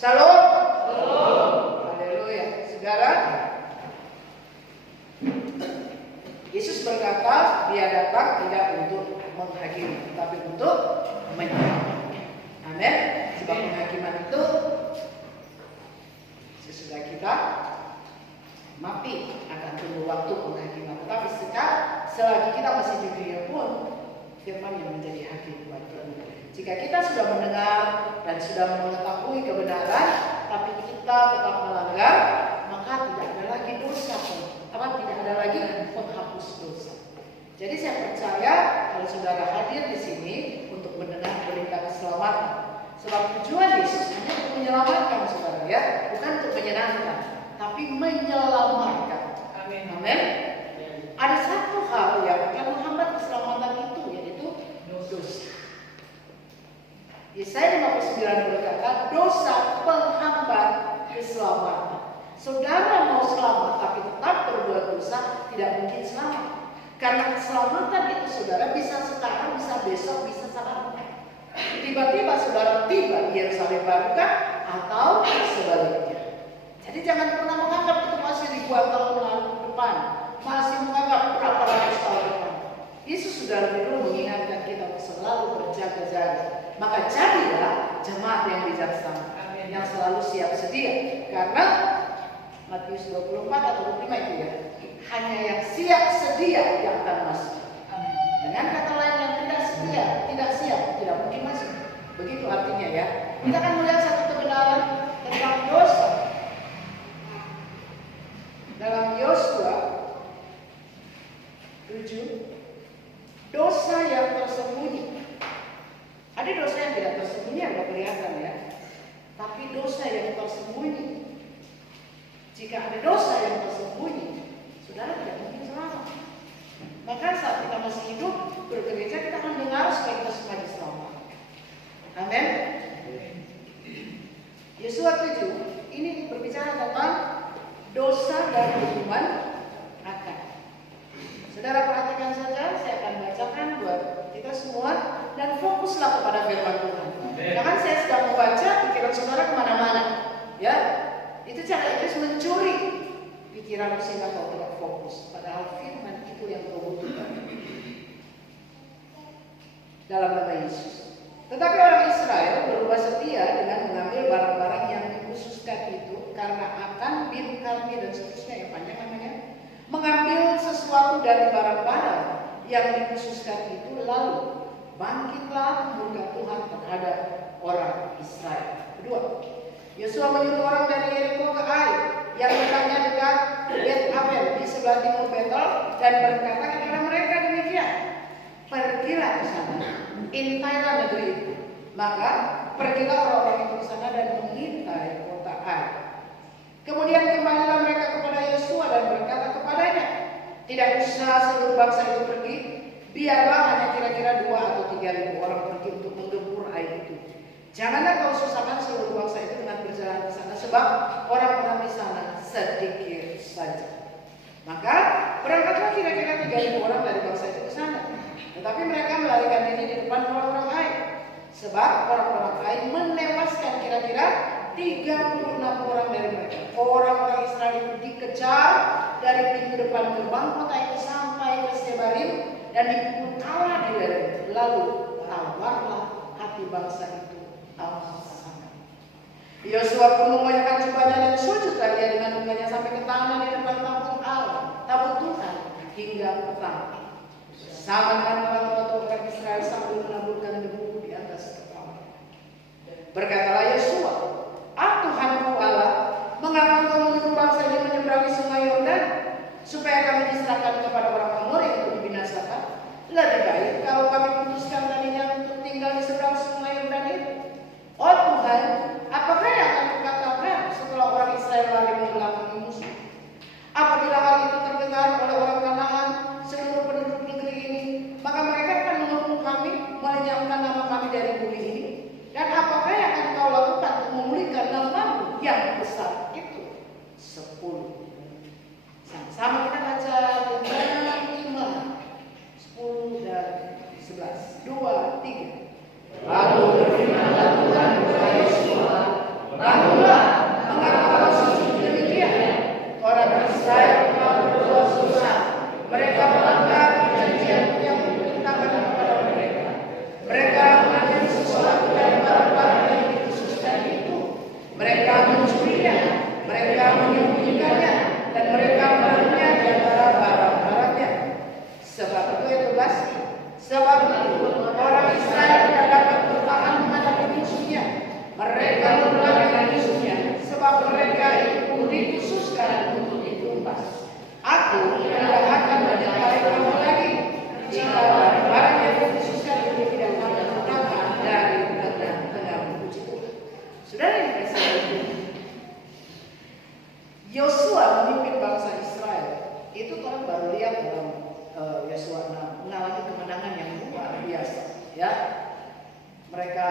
Shalom. Haleluya. Saudara, Yesus berkata, Dia datang tidak untuk menghakimi, tetapi untuk menyelamatkan. Amin. Sebab penghakiman itu sesudah kita mati akan tunggu waktu penghakiman. Tetapi selagi kita masih di dunia pun, firman yang menjadi hakim buat kita. Jika kita sudah mendengar dan sudah mengetahui kebenaran, tapi kita tetap melanggar, maka tidak ada lagi dosa, tidak ada lagi penghapus dosa. Jadi saya percaya kalau saudara hadir di sini untuk mendengar berita keselamatan, sebab tujuan Yesus hanya untuk menyelamatkan saudara, ya, bukan untuk menyenangkan, tapi menyelamatkan. Amin. Amin. Ada satu hal yang akan menghambat keselamatan itu, yaitu dosa. Yesaya 59 berkata, dosa penghambat keselamatan. Saudara mau selamat tapi tetap berbuat dosa, tidak mungkin selamat. Karena keselamatan itu saudara bisa sekarang, bisa besok, bisa saat. Tiba-tiba saudara tiba di Yerusalem baru kan, atau sebaliknya. Jadi jangan pernah menganggap itu masih ribuan tahun depan, masih menganggap berapa ratus tahun depan. Yesus sudah lebih dulu mengingatkan kita untuk selalu berjaga-jaga. Maka jadilah jemaat yang bijaksana, yang selalu siap sedia. Karena Matius 24 atau 25 itu ya, hanya yang siap sedia yang akan masuk. Dengan kata lain yang tidak sedia, tidak siap, tidak mungkin masuk. Begitu artinya ya. Kita akan melihat satu kebenaran tentang dosa dalam Yosua 7. Dosa yang tersembunyi. Ada dosa yang tidak tersembunyi, yang kelihatan ya. Tapi dosa yang tersembunyi. Jika ada dosa yang tersembunyi, saudara tidak mungkin selamat. Maka saat kita masih hidup bergereja, kita akan dengar supaya kita semua selamat. Amin. Yosua 7 ini berbicara tentang dosa dan hukuman akan. Saudara perhatikan saja, saya akan bacakan buat kita semua dan fokuslah kepada firman Tuhan. Jangan saya sedang membaca, pikiran saudara kemana-mana, ya. Itu cara iblis mencuri pikiran sehingga kau tidak fokus. Padahal firman itu yang kau butuhkan dalam nama Yesus. Tetapi orang Israel berubah setia dengan mengambil barang-barang yang dikhususkan itu karena akan bin karmi dan seterusnya yang panjang namanya. Mengambil sesuatu dari barang-barang yang dikhususkan itu, lalu bangkitlah murka Tuhan terhadap orang Israel. Kedua, Yosua menyuruh orang dari Yeriko ke Ai yang letaknya dekat Bet Aven di sebelah timur Betel dan berkata kepada mereka demikian, pergilah ke sana, intailah negeri itu. Maka pergilah orang-orang itu ke sana dan mengintai kota Ai. Kemudian kembalilah mereka kepada Yosua dan berkata kepadanya, tidak usah seluruh bangsa itu pergi, biarlah hanya kira-kira 2 atau 3.000 orang pergi untuk menggempur Ai itu. Janganlah kau susahkan seluruh bangsa itu dengan berjalan ke sana, sebab orang-orang di sana sedikit saja. Maka berangkatlah kira-kira 3.000 orang dari bangsa itu ke sana. Tetapi mereka melarikan diri di depan orang-orang Ai, sebab orang-orang Ai menewaskan kira-kira 36 orang dari mereka. Orang-orang Israel itu dikejar dari pintu depan gerbang kota itu sampai ke Sebarim dan dipukul kalah di lereng. Lalu tawarlah hati bangsa itu amat sangat. Yosua pun mengoyakkan jubahnya dan sujudlah dia dengan mukanya sampai ke tanah di depan tabut Allah, tabut Tuhan hingga petang. Sama dengan kepala orang Israel sambil menaburkan debu di atas kepala. Berkatalah Yosua, Tuhanku Allah, mengapa engkau menyuruh bangsa ini menyeberangi sungai Yordan supaya kami diserahkan kepada orang Amori untuk dibinasakan? Lebih baik kalau kami putuskan tadinya untuk tinggal di seberang sungai Yordan itu. Oh Tuhan, apakah yang akan kukatakan setelah orang Israel lari membelakangi musuh? Apabila hal itu terdengar oleh orang Kanaan, seluruh penduduk negeri ini, maka mereka akan menghukum kami, melenyapkan nama kami dari bumi ini. Dan apakah yang akan kau lakukan untuk memulihkan namamu yang besar itu? 10. Sama-sama kita baca dengan 5, 10 dan 11. 2, 3. Lalu berfirmanlah Tuhan kepada Yosua, bangun Yosua memimpin bangsa Israel. Itu orang baru lihat dalam Yosua mengalami kemenangan yang luar biasa. Ya, mereka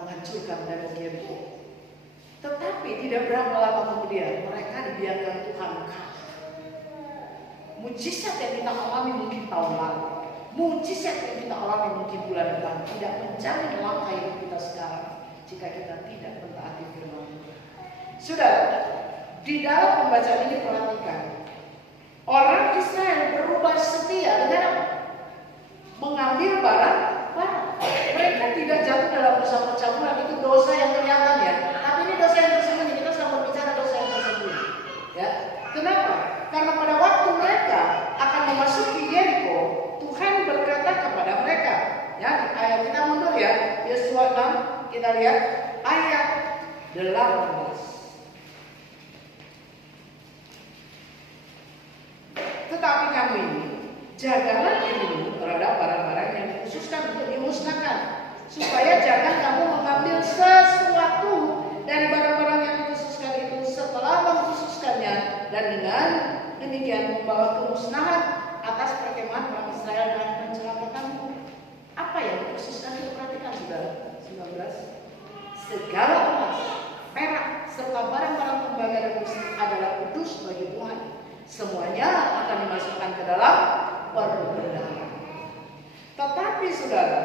menghancurkan tembok Yeriko. Tetapi tidak berapa lama kemudian mereka dibiarkan Tuhan kalah. Mujizat yang kita alami mungkin tahun lalu, mujizat yang kita alami mungkin bulan depan tidak menjamin langkah hidup kita sekarang jika kita tidak mentaati firman Tuhan. Sudah, di dalam pembacaan ini perhatikan, orang Israel berubah setia dengan apa? Mengambil barang. Mereka tidak jatuh dalam dosa percabulan, itu dosa yang kelihatan ya. Tapi ini dosa yang tersembunyi, kita sedang berbicara dosa yang tersembunyi. Ya, kenapa? Karena pada waktu mereka akan memasuki Yeriko, Tuhan berkata kepada mereka. Ya, ayat kita mundur ya, Yosua 6, kita lihat ayat 18. Tetapi kamu ini, jagalah dirimu terhadap barang-barang yang dikhususkan untuk dimusnahkan, supaya jangan kamu mengambil sesuatu dari barang-barang yang dikhususkan itu setelah mengkhususkannya, dan dengan demikian membawa kemusnahan atas perkemahan orang Israel dan mencelakakanmu. Apa yang dikhususkan itu? Perhatikan saudara. 19. Segala emas, perak, serta barang-barang tembaga dan musik adalah kudus bagi Tuhan. Semuanya akan dimasukkan ke dalam perbendaharaan. Tetapi saudara,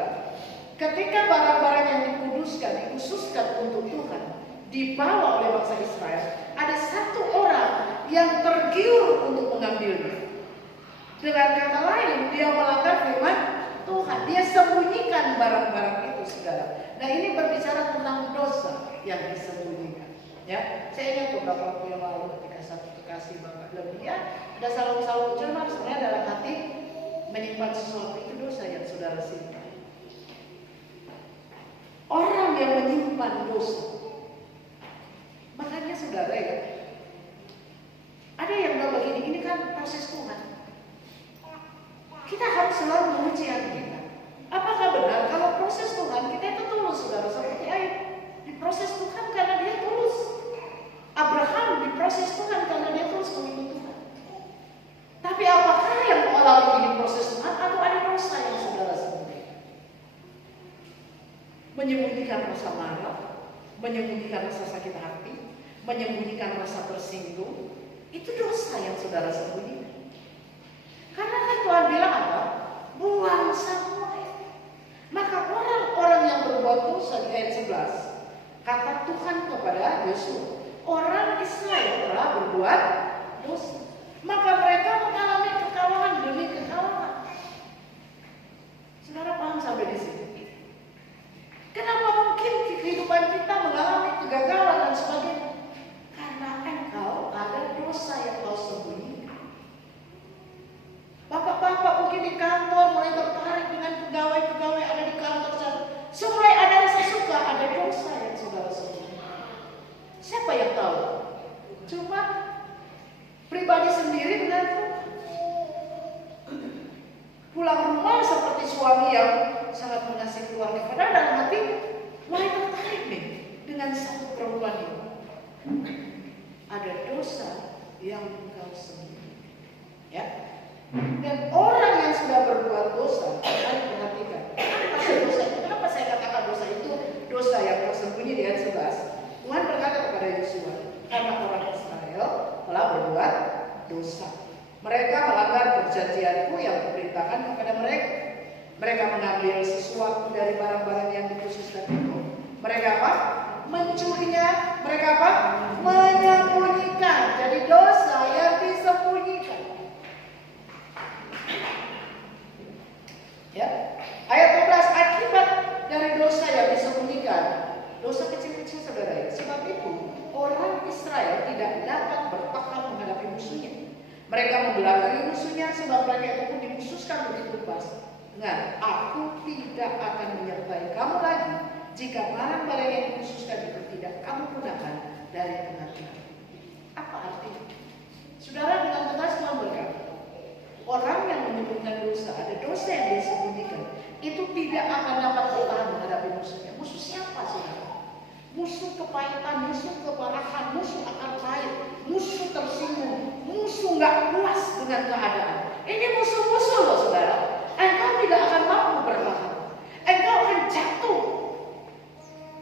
ketika barang-barang yang dikhususkan untuk Tuhan dibawa oleh bangsa Israel, ada satu orang yang tergiur untuk mengambilnya. Dengan kata lain, dia melanggar firman Tuhan. Dia sembunyikan barang-barang itu, saudara. Nah, ini berbicara tentang dosa yang disembunyikan. Ya, saya ingat beberapa waktu yang lalu ketika satu kekasih Bapak bilang, ya, ada salung-salung Jerman sebenarnya dalam hati menyimpan sesuatu, itu dosa yang saudara simpan. Orang yang menyimpan dosa, makanya saudara ya, ada yang bilang begini, ini kan proses Tuhan. Kita harus selalu menguji hati kita. Apakah benar kalau proses Tuhan kita itu tulus, saudara, seperti Ayub diproses Tuhan karena dia tulus. Abraham diproses Tuhan karena dia tulus mengikut Tuhan. Tapi apakah yang mengalami ini proses Tuhan atau ada dosa yang saudara sembunyikan? Menyembunyikan rasa marah, menyembunyikan rasa sakit hati, menyembunyikan rasa tersinggung, itu dosa yang saudara sembunyikan. Karena kan Tuhan bilang apa? Buang semua. Maka orang-orang yang berbuat dosa di ayat 11, kata Tuhan kepada Yosua, orang Israel telah berbuat dosa, maka mereka mengalami kekalahan demi kekalahan. Saudara paham sampai di sini? Kenapa mungkin kehidupan kita mengalami kegagalan dan sebagainya? Karena engkau ada dosa yang kau sembunyikan. Bapak-bapak mungkin di kantor mulai tertarik dengan pegawai-pegawai ada di kantor sana. Semulai ada rasa suka, ada dosa yang saudara sembunyikan. Siapa yang tahu? Cuma pribadi sendiri dengan Tuhan. Pulang rumah seperti suami yang sangat mengasihi keluarga, padahal dalam hati mulai tertarik nih dengan satu perempuan ini. Ada dosa yang engkau sembunyikan. Ya. Dan orang yang sudah berbuat dosa, saya perhatikan. Kenapa saya katakan dosa itu dosa yang tersembunyi di ayat 11? Tuhan berkata kepada Yosua, karena orang Israel telah berbuat dosa. Mereka melanggar perjanjianku yang kuperintahkan kepada mereka. Mereka mengambil sesuatu dari barang-barang yang dikhususkan itu. Mereka apa? Mencurinya. Mereka apa? Menyembunyikan. Jadi dosa yang disembunyikan. Ya. Ayat 12, akibat dari dosa yang disembunyikan, dosa kecil-kecil saudara ya. Sebab itu orang Israel tidak dapat bertahan menghadapi musuhnya. Mereka membelakangi musuhnya sebab mereka itu pun dikhususkan begitu pas. Ingat, aku tidak akan menyertai kamu lagi jika barang-barang yang dikhususkan itu tidak kamu gunakan dari tengah-tengah. Apa artinya? Saudara, dengan tegas Tuhan berkata, orang yang menyembunyikan dosa, ada dosa yang disembunyikan, itu tidak akan dapat bertahan menghadapi musuhnya. Musuh siapa saudara? Musuh kepahitan, musuh kemarahan, musuh akar pahit, musuh tersebut dengan keadaan. Ini musuh-musuh loh saudara. Engkau tidak akan mampu bertahan. Engkau akan jatuh.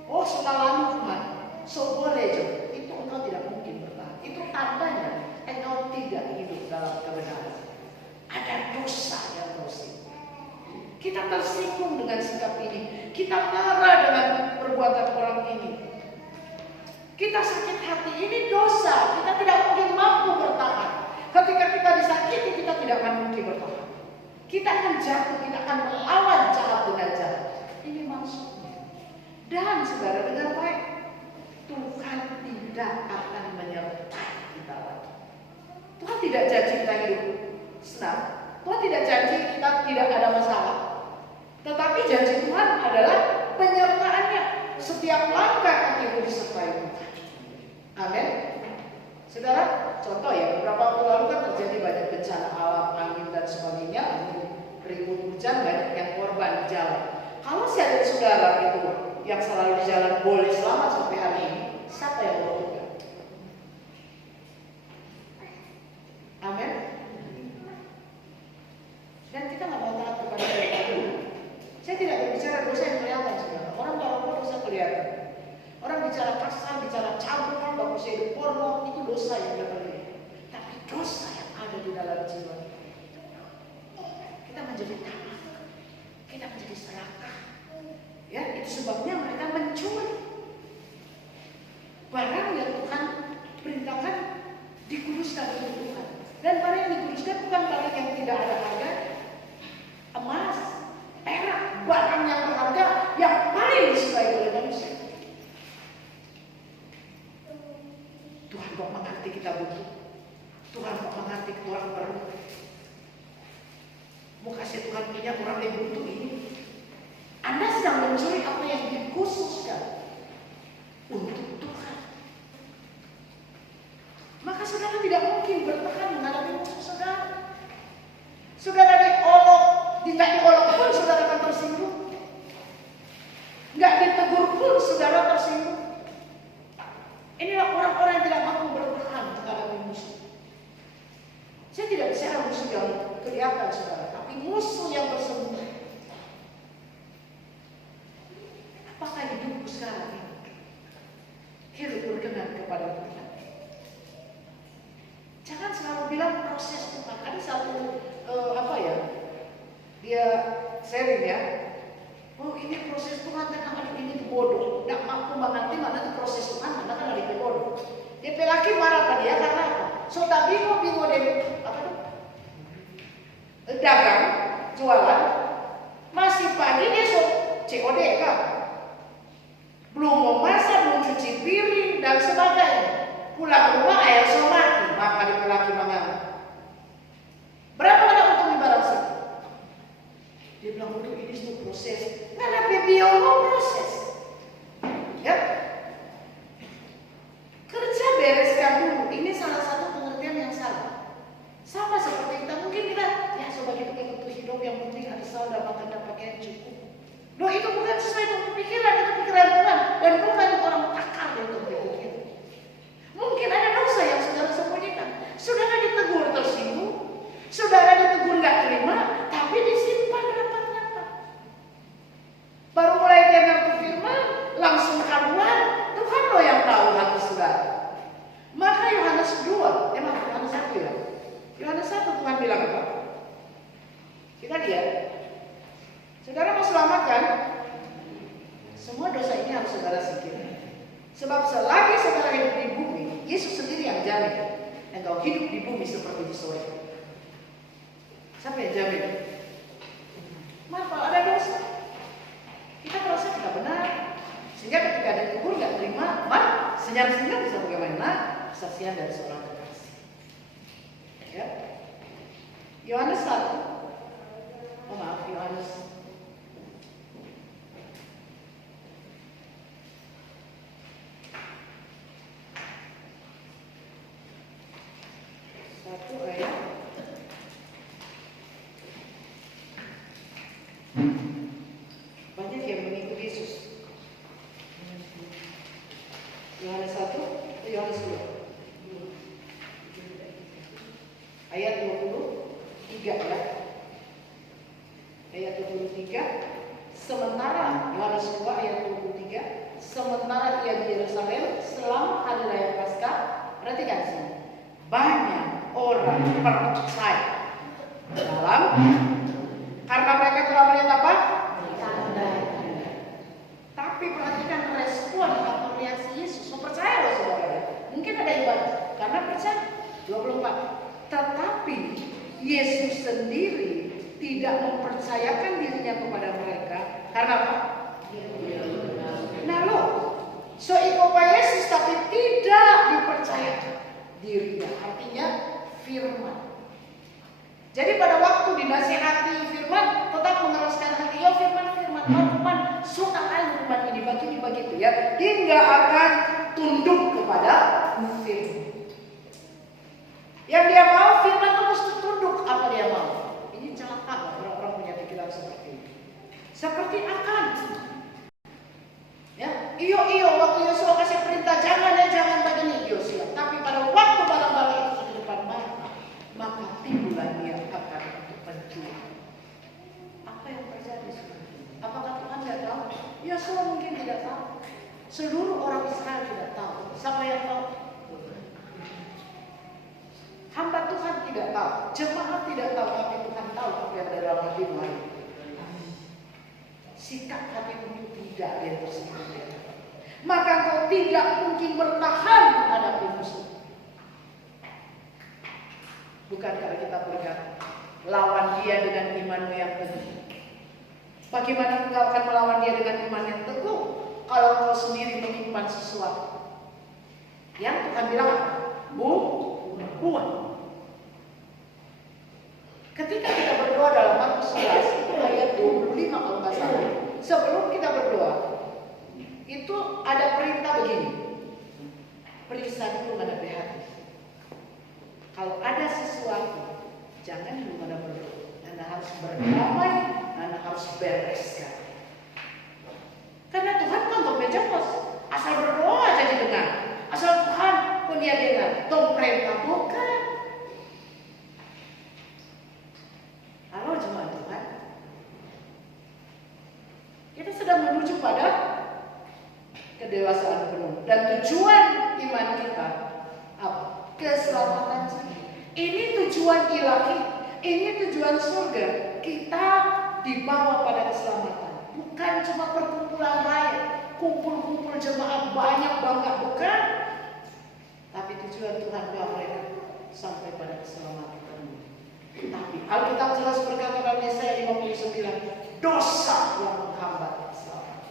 Oh saudara Tuhan, so boleh itu engkau tidak mungkin bertahan. Itu tandanya engkau tidak hidup dalam kebenaran. Ada dosa yang terusik. Kita tersinggung dengan sikap ini. Kita marah dengan perbuatan orang ini. Kita sakit hati, ini dosa. Kita tidak mungkin mampu bertahan. Ketika kita disakiti, kita tidak akan mungkin bertahan. Kita akan jatuh, kita akan melawan jahat dengan jahat. Ini maksudnya. Dan saudara dengar baik, Tuhan tidak akan menyertai kita lagi. Tuhan tidak janji kita hidup senang. Tuhan tidak janji kita tidak ada masalah. Tetapi janji Tuhan adalah penyertaannya. Setiap langkah kakimu disertai Tuhan. Amin. Saudara, contoh ya, beberapa waktu lalu kan terjadi banyak bencana alam, angin dan sebagainya, ribut hujan, banyak yang korban di jalan. Kalau ada saudara itu yang selalu di jalan boleh selamat sampai hari ini, siapa yang menentukan? Amin. Dan kita nggak mau taat kepada mereka. Saya tidak berbicara dosa yang kelihatan, saudara. Orang kalau dosa kelihatan. Orang bicara kasar, bicara cabul, bagus hidup porno, itu dosa yang kita lihat. Tapi dosa yang ada di dalam jiwa kita menjadi tamak, kita menjadi serakah. Ya, itu sebabnya mereka mencuri barang yang Tuhan perintahkan dikuduskan untuk Tuhan. Dan barang yang dikuduskan bukan barang yang tidak ada harga, emas, perak, barang yang berharga yang paling disukai oleh manusia. Tuhan kok mengerti kita butuh. Tuhan kok mengerti orang perlu. Mau kasih Tuhan punya orang yang butuh ini. Anda sedang mencuri apa yang dikhususkan untuk Tuhan. Maka saudara tidak mungkin bertahan menghadapi musuh saudara. Saudara diolok, tidak diolok pun saudara akan tersinggung. Nggak ditegur pun saudara tersinggung. Inilah orang-orang yang tidak mampu bertahan menghadapi musuh. Saya tidak bicara musuh yang kelihatan saudara, tapi musuh yang bersembunyi. Apakah hidupku sekarang ini hidup berkenan kepada Tuhan? Jangan selalu bilang proses Tuhan. Ada satu dia sharing ya. Oh ini proses Tuhan, dan anak ini bodoh. Tidak mampu mengerti mana itu proses Tuhan, karena kan adik bodoh. Dia pelaki marah pada dia karena apa? So tak bingung dia dagang, jualan, masih pagi dia so COD kan? Belum memasak, belum cuci piring dan sebagainya. Pulang rumah ayah so mati, maka dipelaki mengambil. Berapa banyak untung di barang situ? Dia bilang untuk ini itu proses. Karena PBO mau proses. Ya. Kerja bereskan dulu. Ini salah satu pengertian yang salah. Sama seperti kita. Mungkin kita ya sobat itu untuk hidup yang penting ada saudara makan dan pakaian cukup. Loh itu bukan sesuai dengan pikiran, itu pikiran Tuhan. Dan bukan orang takar yang berpikir. Mungkin ada dosa yang saudara sembunyikan. Saudara ditegur tersinggung. Saudara ditegur nggak terima, tapi disimpan rapat-rapat. Baru mulai dengar firman, langsung keluar. Tuhan loh yang tahu hati saudara. Maka Yohanes 2, Yohanes 1 ya. Yohanes 1 Tuhan bilang apa? Kita lihat. Saudara mau selamatkan? Semua dosa ini harus saudara singkir. Sebab selagi saudara hidup di bumi, Yesus sendiri yang jamin engkau hidup di bumi seperti di surga. Siapa yang jamin? Maaf kalau ada dosa, kita merasa kita benar, sehingga ketika ada kubur nggak terima, senyum-senyum bisa bagaimana kesaksian dari seorang kekasih. Ya, Yohanes 1. Oh maaf, Yohanes 1 ayat banyak yang mengikuti Yesus. Yohanes 1, Yohanes 2 ayat 20. 23 ya. Ayat 23. Sementara Yohanes 2 ayat 23, sementara ia di Yerusalem selama hari raya Paskah, perhatikan sini, banyak orang percaya dalam karena mereka telah melihat apa? Tanda-tanda. Tapi perhatikan respon atau reaksi Yesus. Percaya loh saudara. Mungkin ada ibadah karena percaya. 24. Tetapi Yesus sendiri tidak mempercayakan dirinya kepada mereka karena apa? Nah loh, so iko Yesus tapi tidak dipercayakan dirinya. Artinya firman. Jadi pada waktu dinasihati firman, tetap mengeraskan hati. Ya firman, suka firman ini bagi begitu ya. Dia nggak akan tunduk kepada firman. Yang dia mau firman itu mesti tunduk apa dia mau. Ini celaka orang-orang punya pikiran seperti ini. Seperti akan. Ya, iyo waktu Yosua kasih perintah jangan begini Yosua. Tapi pada waktu barang-barang itu di depan maka timbullah dia akan untuk berjuang. Apa yang terjadi? Apakah Tuhan tidak tahu? Yosua mungkin tidak tahu. Seluruh orang Israel tidak tahu. Siapa yang tahu? Hamba Tuhan tidak tahu, jemaat tidak tahu, tapi Tuhan tahu apa yang ada dalam hatimu hari ini. Sikap hatimu itu tidak dia tersebut. Maka kau tidak mungkin bertahan menghadapi musuh. Bukan karena kita berkata, lawan dia dengan imanmu yang teguh. Bagaimana engkau akan melawan dia dengan iman yang teguh kalau kau sendiri menyimpan sesuatu? Yang Tuhan bilang, buat. Ketika kita berdoa dalam Markus 11 itu ayat 25 kalau nggak salah. Sebelum kita berdoa itu ada perintah begini. Periksa dulu menghadapi hati. Kalau ada sesuatu jangan dulu pada berdoa. Anda harus berdamai, Anda harus bereskan. Karena Tuhan kan meja pos. Asal berdoa aja didengar. Asal Tuhan pun dia dengar. Tong perintah bukan. Halo jemaat Tuhan. Kita sedang menuju pada kedewasaan penuh. Dan tujuan iman kita apa? Keselamatan saja. Ini tujuan ilahi. Ini tujuan surga. Kita dibawa pada keselamatan. Bukan cuma perkumpulan raya. Kumpul-kumpul jemaat banyak bangga. Bukan. Tapi tujuan Tuhan bawa mereka sampai pada keselamatan. Tapi Alkitab jelas berkata dalam Yesaya 59, dosa yang menghambat keselamatan.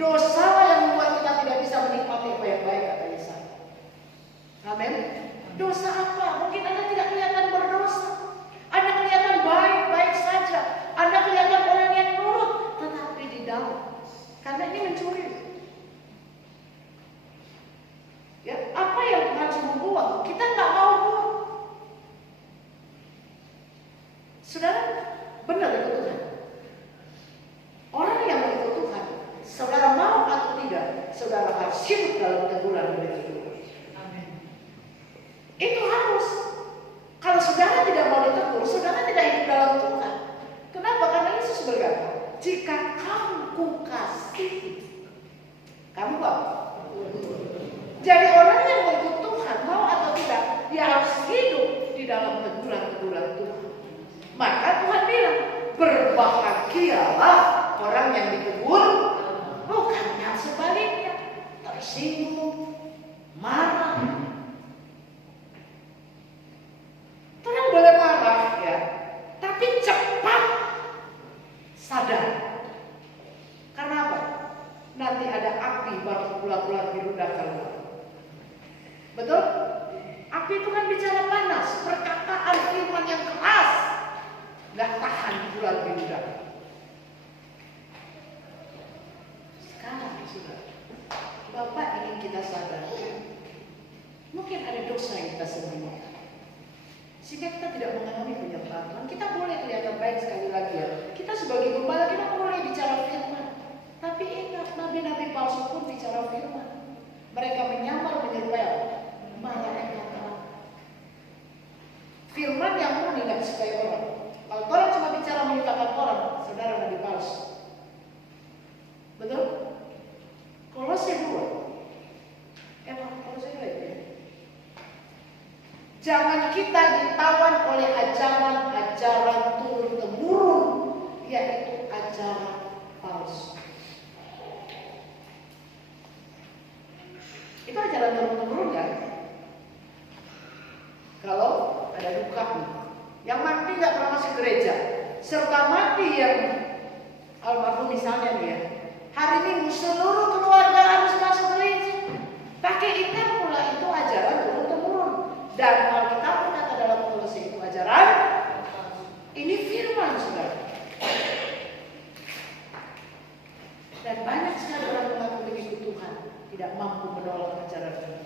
Dosa yang membuat kita tidak bisa menikmati apa yang baik, kata Yesaya. Amin. Dosa apa? Mungkin Anda tidak kelihatan berdosa. Anda kelihatan baik-baik saja. Anda kelihatan orang yang nurut, tetapi di dalam, karena ini mencuri. Ya, apa yang Tuhan suruh buang? Kita nggak mau buang. Saudara, benar itu Tuhan. Orang yang mengikut Tuhan, saudara mau atau tidak, saudara harus hidup dalam teguran dari Tuhan. Amin. Itu harus. Kalau saudara tidak mau ditegur, saudara tidak hidup dalam Tuhan. Kenapa? Karena Yesus berkata, jika kamu kasihi, kamu apa? Jadi orang yang mengikut Tuhan, mau atau tidak, dia harus hidup di dalam teguran-teguran Tuhan. Maka Tuhan bilang, berbahagialah orang yang ditegur, bukan yang sebaliknya, tersinggung, marah. Tuhan boleh marah ya, tapi cepat sadar. Karena apa? Nanti ada api baru bulan-bulan dirudahkan. Betul? Api itu kan bicara panas, perkataan firman yang keras. Gak tahan bulan biruda. Sekarang sudah, Bapak ingin kita sadar, mungkin ada dosa yang kita sembunyikan, sehingga kita tidak mengalami penyertaan Tuhan. Kita boleh kelihatan baik sekali lagi ya. Kita sebagai gembala kita boleh bicara firman, tapi ingat nabi-nabi palsu pun bicara firman. Mereka menyamar menyerupai malaikat. Firman yang murni dan supaya Jangan kita ditawan oleh ajaran-ajaran turun-temurun, yaitu ajaran palsu. Itu ajaran turun-temurun kan? Kalau ada duka nih, yang mati nggak pernah masuk gereja, serta mati yang almarhum misalnya nih ya, hari Minggu seluruh keluarga harus masuk gereja. Pakai ikan pula, itu ajaran turun-temurun. Dan Alkitab berkata dalam Kolose itu ajaran, ini firman saudara. Dan banyak sekali orang mengaku begitu Tuhan tidak mampu menolak ajaran ini.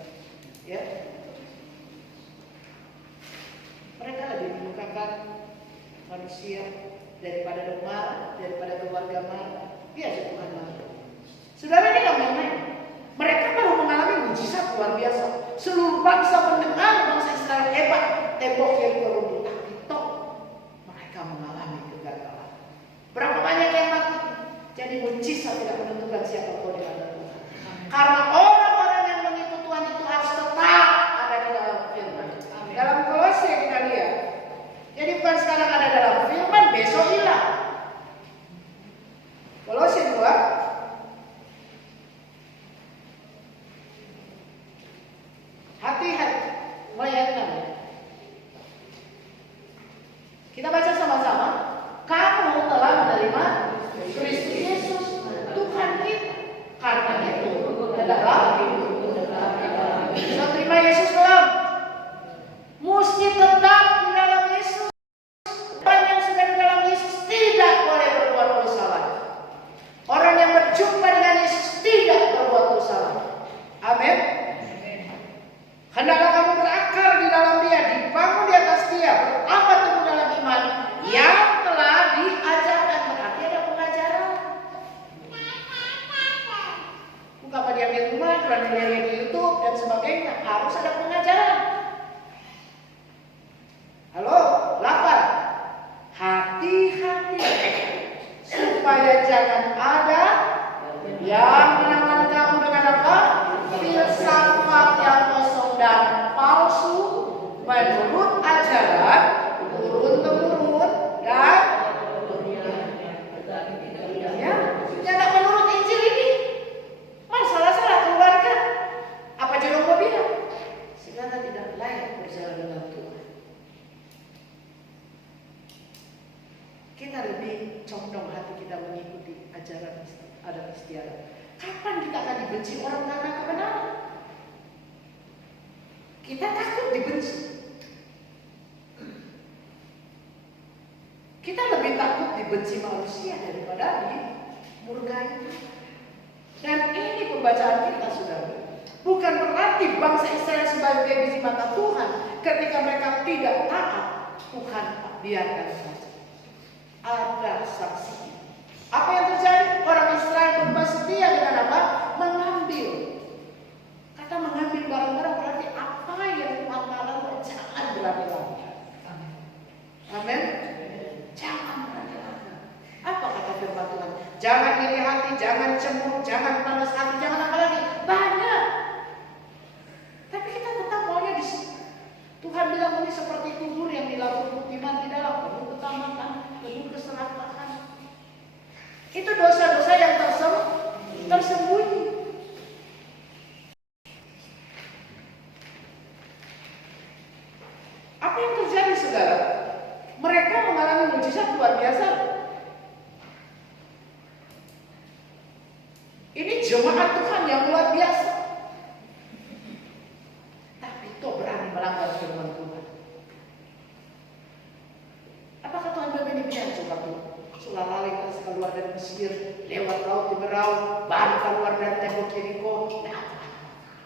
Ya, mereka lebih melukakan manusia daripada demar, daripada keluarga marah. Biar Tuhan marah. Saudara, ini nggak main-main. Mereka baru mengalami mujizat luar biasa. Seluruh bangsa mendengar bangsa Israel hebat, tembok Yeriko runtuh. Tapi toh mereka mengalami kegagalan. Berapa banyak yang mati? Jadi mujizat tidak menentukan siapa kau di hadapan Tuhan. Karena orang-orang yang mengikut Tuhan itu harus tetap ada di dalam firman. Dalam Kolose kita lihat. Jadi bukan sekarang ada dalam firman, besok hilang. Kolose 2. Hati-hati, ayat 6. Kita baca sama-sama. Kamu telah menerima Kristus Yesus Tuhan kita. Karena itu adalah bisa terima Yesus belum? Mesti tetap di dalam Yesus. Orang yang sudah di dalam Yesus tidak boleh berbuat dosa lagi. Orang yang berjumpa dengan Yesus tidak berbuat dosa lagi. Amin. Hendaklah kamu berakar di dalam Dia, dibangun di atas Dia, beramat teguh dalam iman yang telah diajarkan. Berarti ada pengajaran. Bukan pada diam di rumah, kurang dilihat di YouTube dan sebagainya. Harus ada pengajaran. Halo, 8. Hati-hati supaya jangan ada yang menawan kamu dengan apa? Filsafat yang kosong dan palsu menurut ajaran turun-temurun dan ya, tidak menurut Injil ini. Masalah-salah keluarga. Apa jodoh mau bilang? Segala tidak layak berjalan dengan Tuhan. Kita lebih condong hati kita mengikuti ajaran adat istiadat. Kapan kita akan dibenci orang karena kebenaran? Kita takut dibenci. Kita lebih takut dibenci manusia daripada dimurkai. Dan ini pembacaan kita, saudara. Bukan berarti bangsa Israel sebagai biji mata Tuhan. Ketika mereka tidak taat, Tuhan biarkan saja. Ada saksi. Apa yang terjadi? Orang Israel berubah setia dengan apa? Mengambil. Kata mengambil barang-barang berarti apa yang Tuhan larang jangan berani-berani. Amin. Jangan berani-berani. Apa kata firman Tuhan? Jangan iri hati, jangan cemburu, jangan panas hati, jangan apa lagi? Banyak. Tapi kita tetap maunya di sini. Tuhan bilang ini seperti kubur yang dilakukan buktiman di dalam penuh ketamatan, penuh keserakahan. Itu dosa-dosa yang tersembunyi. Apa yang terjadi, saudara? Mereka mengalami mujizat luar biasa. Ini jemaat Tuhan yang luar biasa. Tapi toh berani melanggar firman Tuhan. Apakah Tuhan berani coba tuh? Sulalali harus keluar dari Mesir, lewat laut Tiberau, baru keluar dari tembok Yeriko.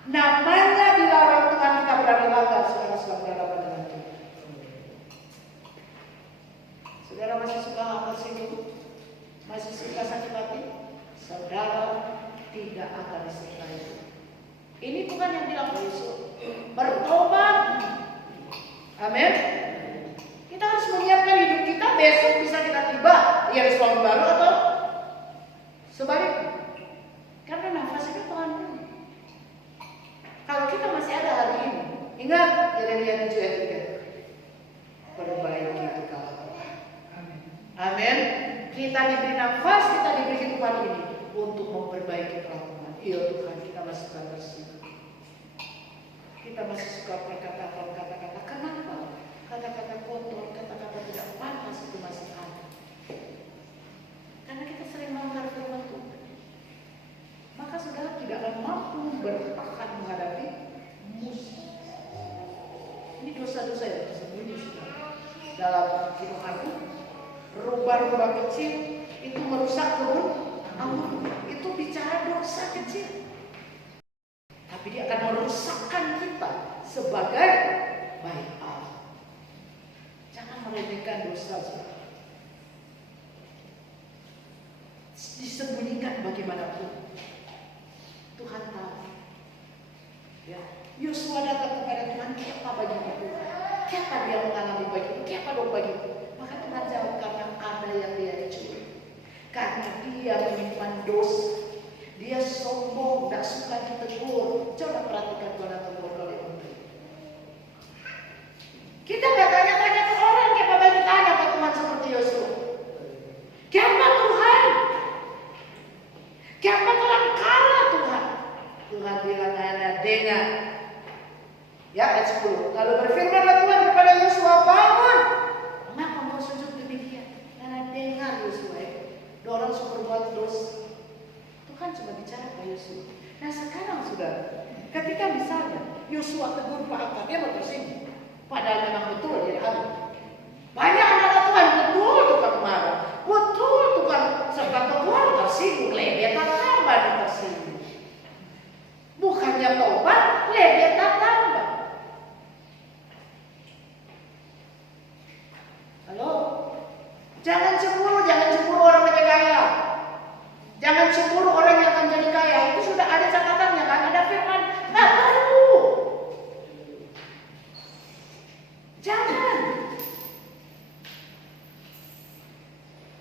Namanya dilarang Tuhan, kita berani langgar. Saudara sedang berhadapan dengan Tuhan. Saudara masih suka hal tersinggung? Masih suka sakit hati? Saudara tidak akan disertai. Ini Tuhan yang bilang Yesus, bertobat. Amin. Kita harus menyiapkan hidup kita, besok bisa kita tiba di Yerusalem baru atau sebaliknya. Karena nafas itu Tuhan beri. Kalau kita masih ada hari ini, ingat Yeremia 7 ayat 3. Perbaiki itu kalau Tuhan. Amin. Kita diberi nafas, kita diberi kehidupan ini untuk memperbaiki kelakuan. Ya Tuhan, kita masih suka tersinggung. Kita masih suka berkata kata-kata. Kenapa? Kata-kata kotor, kata-kata tidak pantas itu masih ada. Karena kita sering melanggar firman Tuhan. Maka saudara tidak akan mampu bertahan menghadapi musuh. Ini dosa-dosa yang tersembunyi saudara. Dalam firman Tuhan, rubah-rubah kecil itu merusak kebun anggur. Itu bicara dosa kecil. Tapi dia akan merusakkan kita sebagai baik Allah. Jangan meremehkan dosa saudara. Disembunyikan bagaimanapun. Tuhan tahu. Ya, Yosua datang kepada Tuhan, "Siapa bagimu Tuhan? Siapa dia mengalami bagimu? Siapa dong bagimu?" Maka Tuhan jawab, "Karena ada yang dia curi. Karena dia menyimpan dosa. Dia sombong, tidak suka ditegur." Coba perhatikan Tuhan tegur kali ini. Kita nggak tanya-tanya ke orang, siapa bagi tanya ke Tuhan seperti Yosua. Siapa Tuhan? Siapa telah kalah Tuhan? Tuhan bilang, "Anak dengar." Ya, ayat 10. Lalu berfirmanlah Tuhan kepada Yosua, "Bangun. Mengapa mau sujud demikian?" Anak dengar Yosua. Dua orang suka berbuat dosa. Tuhan cuma bicara ke Yosua. Nah sekarang saudara, ketika misalnya Yosua tegur Pak Akar, dia mau tersinggung. Padahal memang betul dia ada. Banyak anak Tuhan betul tukang marah, betul tukang serta tegur tersinggung, lebih tambah tersinggung. Bukannya tobat, lebih tambah. Halo, jangan cemburu orang lebih kaya. Jangan cemburu orang yang akan jadi kaya. Itu sudah ada catatannya kan, ada firman. Nggak perlu. Jangan.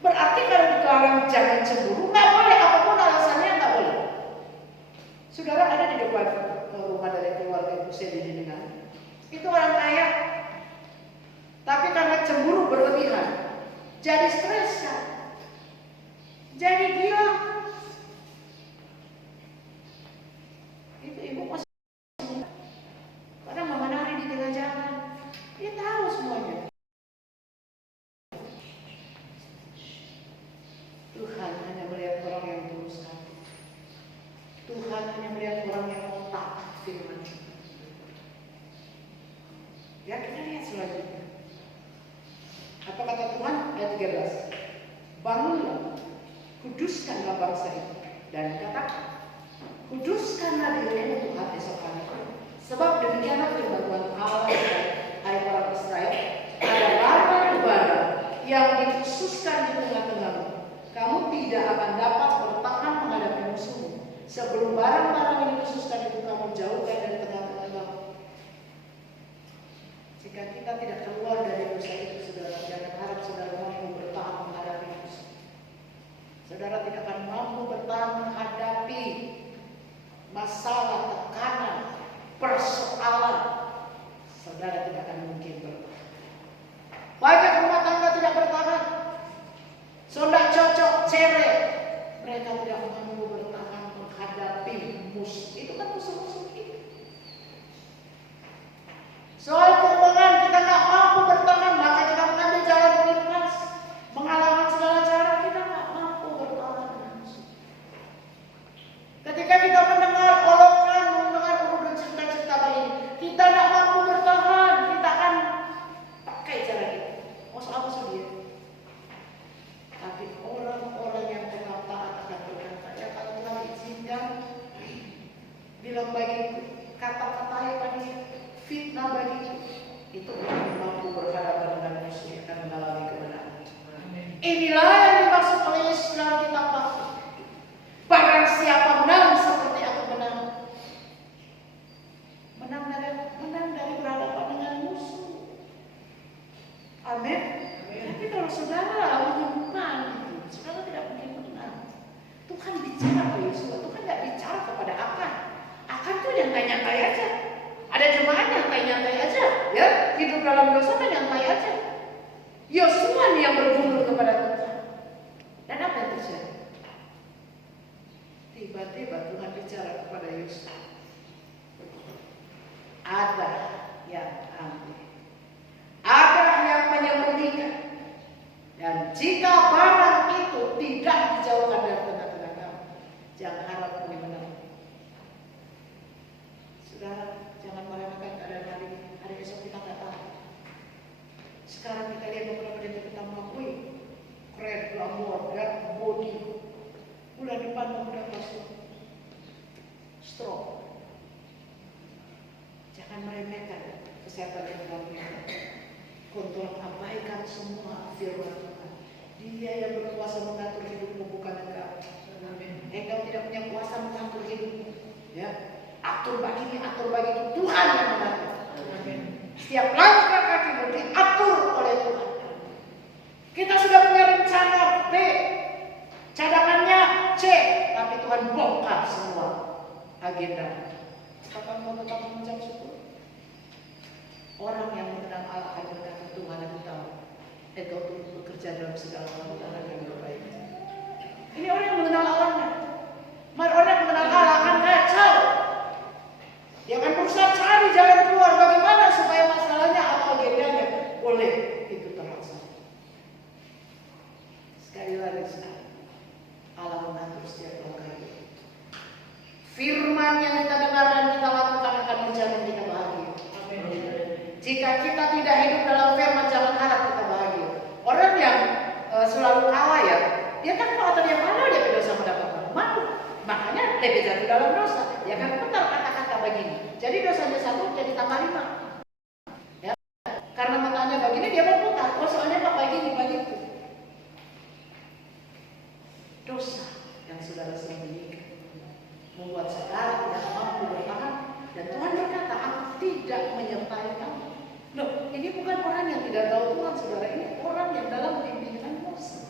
Berarti kalau dilarang jangan cemburu, nggak boleh. Apapun alasannya nggak boleh. Saudara ada di depan rumah dari keluarga ibu saya di Jenengan. Itu orang kaya. Tapi karena cemburu berlebihan, jadi stres kan. Jadi gila. Itu ibu masih kadang mama nari di tengah jalan. Dia tahu semuanya. Tuhan hanya melihat orang yang tulus hati. Tuhan hanya melihat orang yang mau taat firman. Ya, kita lihat selanjutnya. Apa kata Tuhan? Ayat 13. Bangunlah, kuduskanlah bangsa itu, dan katakan, kuduskanlah dirimu Tuhan esok hari. Sebab demikianlah firman Tuhan Allah, hai orang Israel, ada barang ibadah yang dikhususkan di tengah-tengahmu. Kamu tidak akan dapat bertahan menghadapi musuhmu. Sebelum barang-barang yang dikhususkan itu kamu jauhkan dari tengah-tengah kamu. Jika kita tidak keluar dari dosa itu, saudara, jangan harap saudara mampu bertahan menghadapi musuh. Saudara tidak akan mampu bertahan menghadapi masalah, tekanan, persoalan. Saudara tidak akan mungkin bertahan. Banyak rumah tangga tidak bertahan. Saudara cocok cerai, mereka tidak mampu bertahan menghadapi musuh. Itu kan musuh-musuh kita. Soal keuangan kita nggak mampu bertahan, maka kita mengambil jalan pintas, menghalalkan segala cara, kita nggak mampu bertahan dengan musuh. Ketika kita mendengar olokan, mendengar urut cerita-cerita begini, kita nggak mampu bertahan, kita akan pakai cara kita. Apa dia? Tapi orang-orang yang telah taat akan berkata, ya kalau Tuhan izinkan, bilang bagiku, kata-katanya pagi, fitnah bagiku, itu bukan mampu berhadapan dengan musuh yang akan mengalami kemenangan. Inilah yang dimaksud oleh Yesus dalam kitab Matius. Barang siapa menang seperti aku menang. Menang dari berhadapan dengan musuh. Amin. Tapi kalau saudara menyimpan itu, saudara tidak mungkin menang. Tuhan bicara ke Yosua, Tuhan tidak bicara kepada Akan. Akan tuh nyantai-nyantai aja. Ada jemaah nyantai-nyantai aja. dalam dosa menyantai aja. Yosua nih yang bergumul kepada Tuhan. Dan apa yang terjadi? Tiba-tiba Tuhan bicara kepada Yosua. Ada yang aneh, ada yang menyembunyikan. Dan jika barang itu tidak dijauhkan dari tengah-tengah kamu, jangan harap kamu menang. Saudara, jangan meremehkan keadaan hari ini. Hari esok kita nggak tahu. Sekarang kita lihat beberapa pendeta kita mengakui keren, glamor, dan body. Bulan depan mau udah masuk stroke. Jangan meremehkan kesehatan yang Tuhan berikan. Kontrol abaikan semua firman Tuhan. Dia yang berkuasa mengatur hidupmu, bukan engkau. Engkau tidak punya kuasa mengatur hidupmu. Ya, atur begini, atur begitu. Tuhan yang mengatur. Setiap langkah kakimu diatur oleh Tuhan. Kita sudah punya rencana B, cadangannya C, tapi Tuhan bongkar semua agenda. Kapan mau tetap mengucap syukur? Orang yang mengenal Allah akan berkata, Tuhan aku tahu engkau turut bekerja dalam segala hal yang terbaik. Ini orang yang mengenal Allahnya. Mari orang yang mengenal Allah akan kacau. Dia akan berusaha cari jalan keluar bagaimana supaya masalahnya atau agendanya boleh itu terlaksana. Sekali lagi, Allah mengatur setiap langkah hidup. Firman yang kita dengar dan kita lakukan akan menjamin kita bahagia. Jika kita tidak hidup dalam firman, jangan harap kita bahagia. Orang yang selalu kalah ya, dia takut atau dia malu dia berdosa mendapatkan malu. Makanya lebih jatuh dalam dosa. Dia akan putar kata-kata begini. Jadi dosanya 1 jadi tambah 5. Ya, karena matanya begini dia berputar. Oh soalnya Pak begini begitu. Dosa yang saudara sembunyikan membuat saudara tidak mampu bertahan. Dan Tuhan berkata, aku tidak menyertai kamu. Loh, ini bukan orang yang tidak tahu Tuhan, saudara. Ini orang yang dalam pimpinan Musa.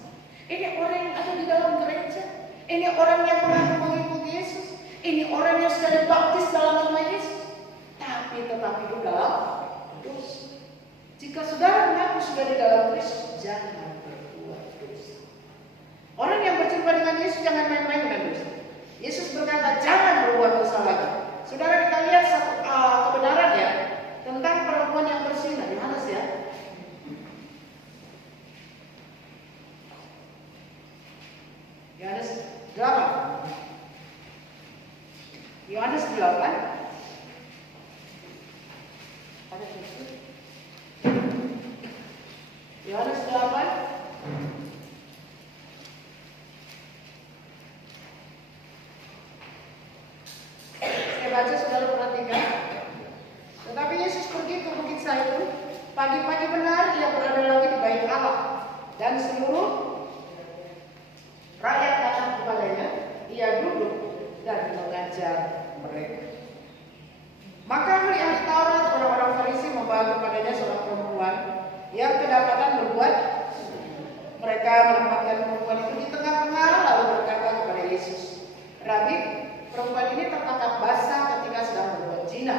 Ini orang yang ada di dalam gereja. Ini orang yang mengaku mengikuti Yesus. Ini orang yang sudah dibaptis dalam nama Yesus. Tapi tetap hidup dalam dosa. Jika saudara mengaku sudah di dalam Kristus, jangan berbuat dosa. Orang yang berjumpa dengan Yesus jangan main-main dengan dosa. Yesus berkata, jangan berbuat dosa lagi. Saudara, kita lihat satu kebenaran ya tentang perempuan yang berzina. Yohanes ya. Yohanes 8. Yohanes 8. Ada itu. Yohanes 8. Baca saudara perhatikan. Tetapi Yesus pergi ke Bukit Zaitun. Pagi-pagi benar ia berada lagi di bait Allah. Dan seluruh rakyat datang kepadanya. Ia duduk dan mengajar mereka. Maka ahli Taurat orang-orang Farisi membawa kepadanya seorang perempuan yang kedapatan berbuat. Mereka menempatkan perempuan itu di tengah-tengah lalu berkata kepada Yesus, Rabi, perempuan ini tertangkap basah ketika sedang berbuat zina.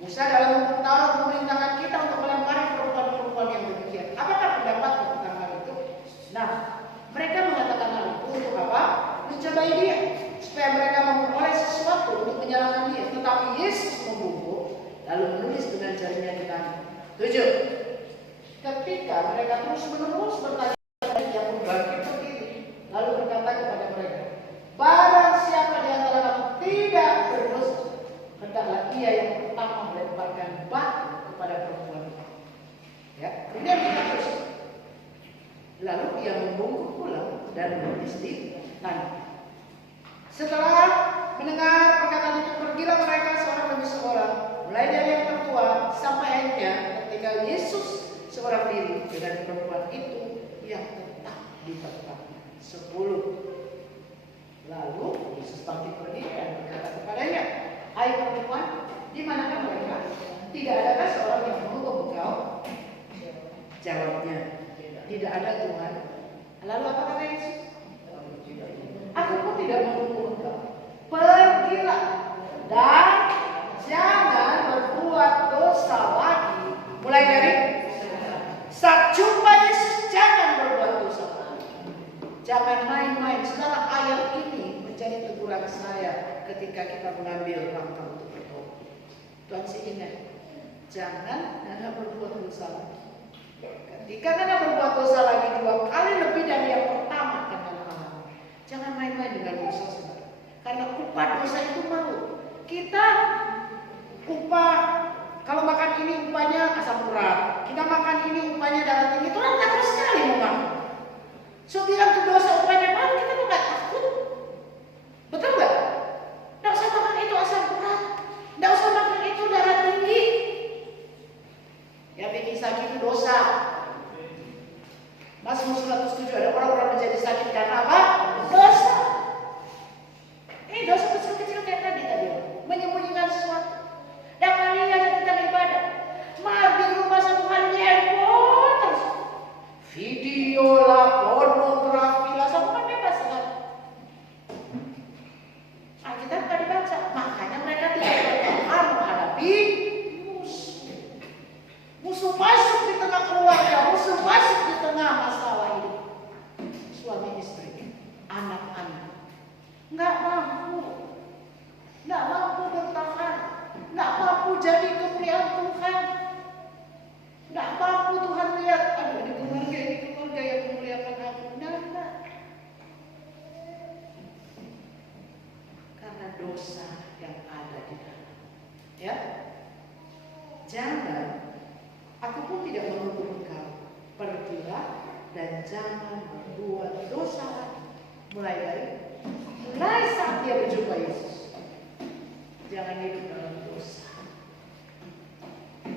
Musa dalam hukum Taurat memerintahkan kita untuk melempari perempuan-perempuan yang demikian. Apakah pendapatmu tentang hal itu? Nah, mereka mengatakan hal itu untuk apa? Mencobai dia, supaya mereka memperoleh sesuatu untuk menyalahkan dia. Tetapi Yesus membungkuk, lalu menulis dengan jarinya di tangan. 7. Ketika mereka terus-menerus bertanya, dia pun bangkit berdiri, lalu berkata kepada mereka, barang siapa di antara kamu tidak berdosa, hendaklah ia yang pertama melemparkan batu kepada perempuan itu. Ya, ini yang kita terus. Lalu ia membungkuk pulang dan menulis di tanah. Setelah mendengar perkataan itu, pergilah mereka seorang demi seorang, mulai dari yang tertua sampai akhirnya ketika Yesus seorang diri dengan perempuan itu yang tetap di tempatnya. 10. Lalu Yesus bangkit berdiri dan berkata kepadanya, hai perempuan, di manakah mereka? Tidak adakah seorang yang menghukum engkau? Jawabnya, tidak ada Tuhan. Lalu apa kata Yesus? Aku pun tidak menghukum engkau. Pergilah dan jangan berbuat dosa lagi. Mulai dari ketika kita mengambil langkah untuk bertobat. Tuhan sih ingat, jangan Nana berbuat dosa lagi. Ketika Nana berbuat dosa lagi 2 kali lebih dari yang pertama akan Nana alami. Jangan main-main dengan dosa, saudara. Karena upah dosa itu maut. Kita upah, kalau makan ini upahnya asam urat, kita makan ini upahnya darah tinggi, itu orang takut sekali mau makan. So bilang itu dosa upahnya maut, kita tuh gak takut. Betul gak? Gak usah makan itu asam urat, gak usah makan itu darah tinggi. Yang bikin sakit itu dosa. Mazmur 107, ada orang-orang menjadi sakit karena apa? Dosa. Dosa kecil-kecil kayak tadi menyembunyikan sesuatu. Dan hari aja kita ibadah, maaf di rumah satu hari handphone terus, video lah, pornografi lah, semua bebas kan? Alkitab gak dibaca, makanya mereka tidak bertahan menghadapi musuh masuk di tengah keluarga, musuh masuk di tengah masalah hidup, suami istri, anak-anak, nggak mampu bertahan, nggak mampu jadi kemuliaan Tuhan, nggak mampu Tuhan lihat, aduh ini keluarga yang memuliakan aku, enggak. Karena dosa yang ada di dalam, ya. Jangan, aku pun tidak menuntut engkau, pergilah dan jangan berbuat dosa lagi. Mulai saat dia berjumpa Yesus. Jangan hidup dalam dosa.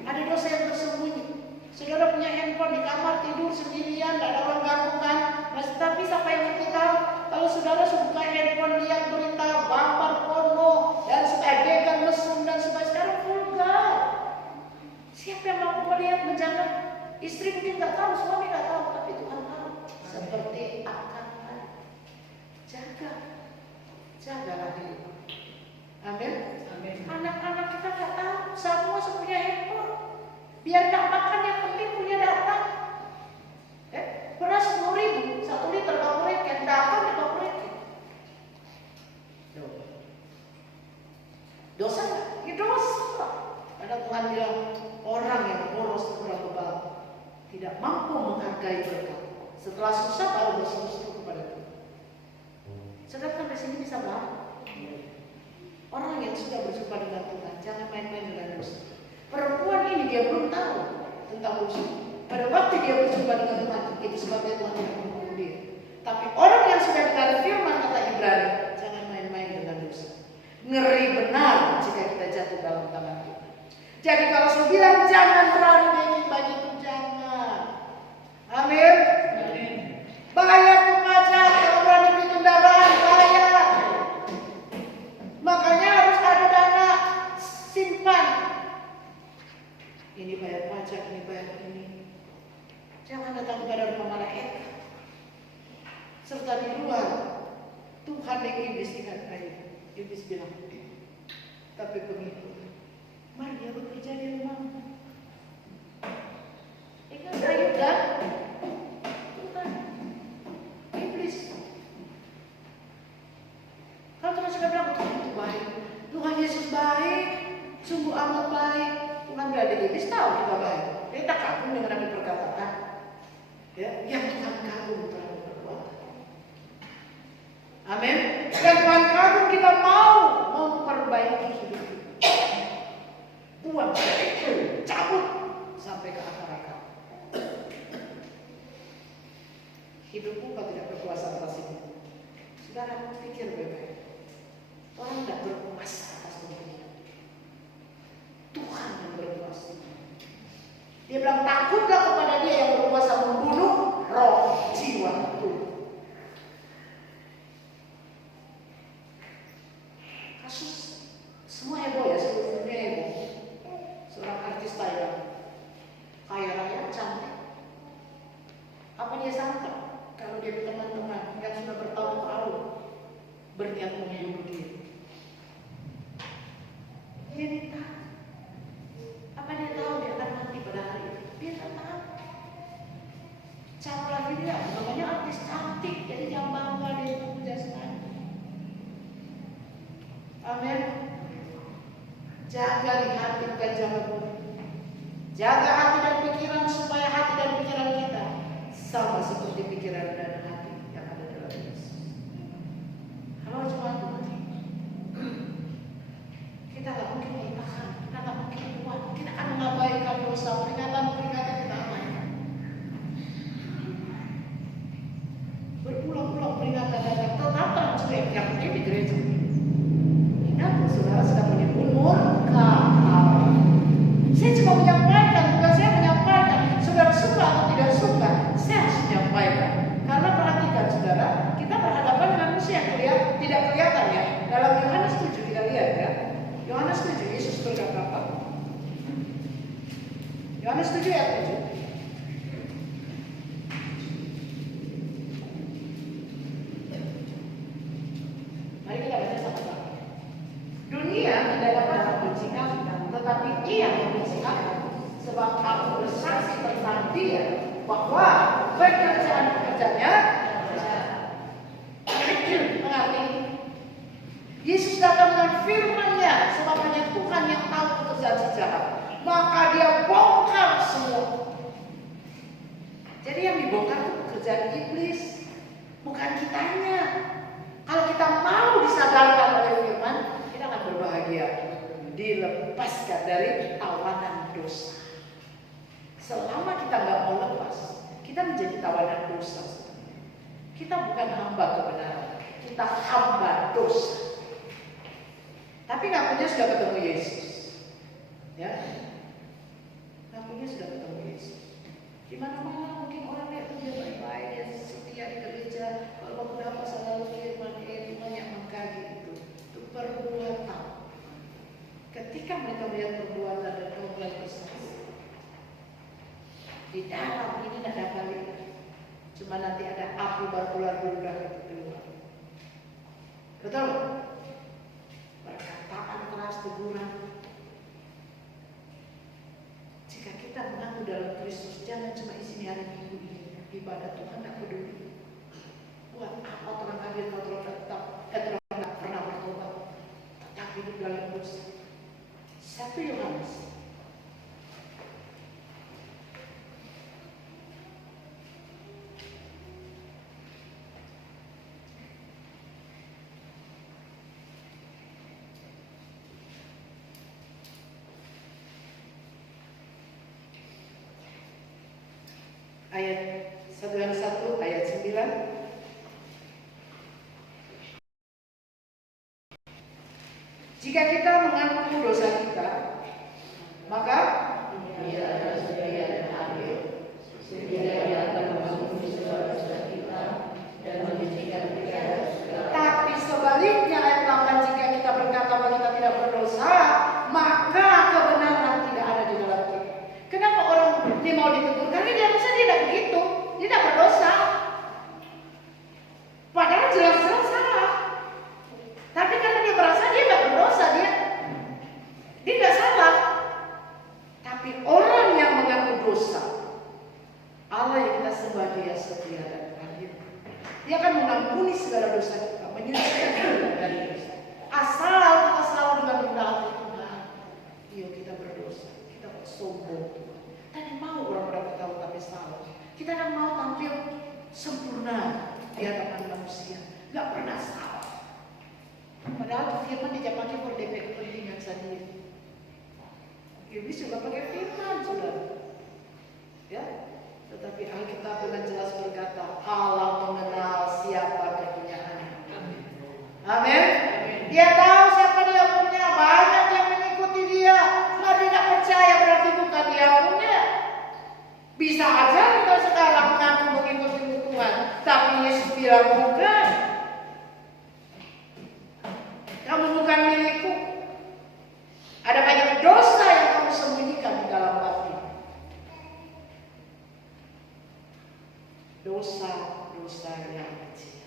Ada dosa yang tersembunyi. Saudara punya handphone di kamar tidur sendirian, tidak ada orang ganggu kan? Tapi siapa yang ngerti tahu? Kalau saudara buka handphone lihat berita gambar porno dan adegan mesum dan sebagainya, sekarang vulgar. Siapa yang mau melihat menjaga? Istri mungkin nggak tahu, suami nggak tahu, tapi Tuhan tahu. Seperti akan jagalah diri. Amin. Anak-anak kita nggak tahu, semua punya handphone. Biar nggak makan, yang penting punya data. Beras 10.000, 1 liter evaporated, data evaporated. Dosa nggak? Ya dosa. Ada Tuhan bilang orang yang boros kurang bebal, tidak mampu menghargai berkat. Setelah susah baru bersyukur kepada Tuhan. Sedangkan di sini bisa banget. Orang yang sudah berjumpa dengan Tuhan, jangan main-main dengan dosa. Perempuan ini dia belum tahu tentang dosa. Pada waktu dia berjumpa dengan Tuhan, itu sebabnya Tuhan tidak membunuh dia. Tapi orang yang sudah dengar firman kata Ibrani, jangan main-main dengan dosa. Ngeri benar jika kita jatuh dalam tangan Tuhan. Jadi kalau saya bilang jangan berani bagi itu, jangan. Amin. Bahaya tuh pajak, kalau berani beli kendaraan, bahaya. Makanya harus ada dana simpan. Ini bayar pajak, ini bayar ini. Jangan datang kepada rumah malaikat. Serta di luar, Tuhan yang iblis ingat kaya. Iblis bilang, tapi pengikut, mari dia bekerja di rumahmu. Ingat Ayub kan? Tuhan, iblis. Kalau Tuhan sudah bilang, Tuhan itu baik, Tuhan Yesus baik, sungguh amat baik. Tuhan bilang, iblis tahu kita baik. Dia tak kagum dengan apa perkataan. Ya, yang Tuhan kagum terhadap perbuatan. Amin. Dan Tuhan kagum kita mau memperbaiki hidup kita. Buang, cabut sampai ke akar-akar. Hidupmu kau tidak berkuasa atas hidup. Saudara pikir baik-baik. Orang tidak berkuasa atas hidup. Tuhan yang berkuasa. Dia bilang takutlah kepada Dia yang berkuasa membunuh roh, jiwa, tubuh. Kasus semua heboh ya, seluruh dunia heboh. Seorang artis Thailand, kaya raya, cantik. Apa dia sangka kalau dia teman-teman yang sudah bertahun-tahun berniat membunuh dia? Dia minta. Apa dia tahu dia akan mati pada hari itu? Dia tak tahu. Cara lagi dia, namanya artis cantik, jadi jangan bangga dia itu jasmani. Amin. Jaga di hati, bukan jaga mulut. Jaga hati dan pikiran supaya hati dan pikiran kita sama seperti pikiran dan hati yang ada dalam Yesus. Kalau cuma Tuhan, kita nggak mungkin bertahan, kita nggak mungkin kuat, kita akan mengabaikan dosa, peringatan-peringatan kita abaikan. Berulang-ulang peringatan datang, tetapkan juga yang penting di gereja. Ingat, saudara sedang menimbun murka Allah. Saya cuma menyampaikan, bukan saya menyampaikan. Saudara suka atau tidak suka, saya harus menyampaikan. Karena perhatikan saudara, kita berhadapan dengan manusia yang tidak kelihatan ya. Dalam Yohanes 7 kita lihat ya. Yohanes 7, Yesus berkata apa? Yohanes 7 ayat 7. Mari kita baca sama-sama. Dunia tidak dapat membenci kamu, tetapi Dia membenci aku, sebab aku bersaksi tentang Dia bahwa pekerjaan-pekerjaannya mengerti. Yesus datang dengan firman-Nya, sebab hanya Tuhan yang tahu pekerjaan si jahat. Maka Dia bongkar semua. Jadi yang dibongkar itu pekerjaan iblis, bukan kitanya. Kalau kita mau disadarkan oleh firman, kita akan berbahagia, dilepaskan dari tawanan dosa. Selama kita nggak mau lepas, kita menjadi tawanan dosa. Kita bukan hamba kebenaran, kita hamba dosa. Tapi ngakunya sudah ketemu Yesus, ya. Ngakunya sudah ketemu Yesus. Di mana-mana mungkin orang lihat dia baik-baik, dia setia di gereja. Kalau kenapa selalu firman dia banyak mengkaji itu perbuatan. Ketika mereka melihat perbuatan dan kamu mulai bersaksi, di dalam ini tidak ada kali, cuma nanti ada api berbulan bulan itu keluar. Betul? Perkataan keras, teguran. Jika kita mengaku dalam Kristus, jangan cuma isi hari Minggu ini ibadah Tuhan tidak peduli. Buat apa orang hadir kalau orang tidak pernah bertobat, tetap hidup dalam dosa. 1 Yohanes ayat 1 ayat 9. Jika kita mengaku dosa kita, maka Dia adalah setia dan adil, sehingga Dia akan mengampuni segala dosa kita dan menjadikan kita. Tapi sebaliknya ayat 8, jika kita berkata bahwa kita tidak berdosa, maka kebenaran tidak ada di dalam kita. Kenapa orang dia mau ditegur? Karena dia merasa dia tidak begitu, dia tidak berdosa. Padahal jelas-jelas salah. Tapi karena dia merasa dia tidak berdosa, dia tidak salah. Tapi orang yang mengaku dosa, Allah yang kita sembah dia setia dan adil. Dia akan mengampuni segala dosa kita, menyucikan kita dari dosa. Asal kita selalu dengan rendah hati Tuhan. Iya kita berdosa, kita sombong Tuhan. Kita mau orang-orang tahu tapi salah. Kita kan mau tampil sempurna di hadapan manusia, nggak pernah salah. Padahal firman tidak pakai for kepentingan sendiri. Iblis juga pakai firman, saudara. Ya, tetapi Alkitab dengan jelas berkata, Allah mengenal siapa kepunyaannya. Amin. Dia tahu siapa dia punya. Banyak yang mengikuti dia. Nah, dia tidak percaya berarti bukan dia punya. Bisa aja kita sekarang mengaku mengikuti Tuhan, tapi Yesus bilang bukan. Kamu bukan milikku. Ada banyak dosa yang kamu sembunyikan di dalam hati. Dosa-dosa yang kecil.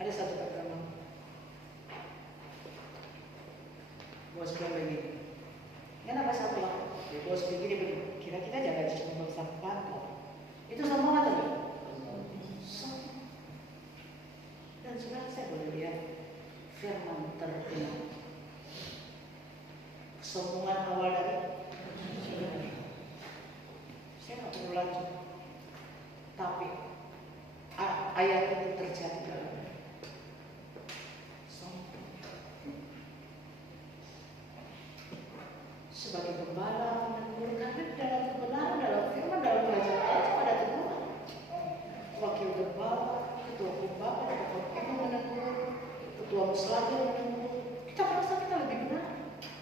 Ada satu pertemuan. Bos bilang begini. Kenapa satu lah? Bos begini. Kira kita jaga cuma bersama. Itu sama nggak tadi? Dan Saudara, saya boleh lihat firman terkenal. Kesombongan awal dari saya nggak perlu lanjut, tapi ayat itu terjadi dalam sombong. Sebagai gembala menegur kami dalam kebenaran, dalam firman, dalam belajar ayat pada teguran. Wakil gembala, ketua pembala, ketua pembala menegur, ketua muslim menegur. Kita merasa kita lebih benar.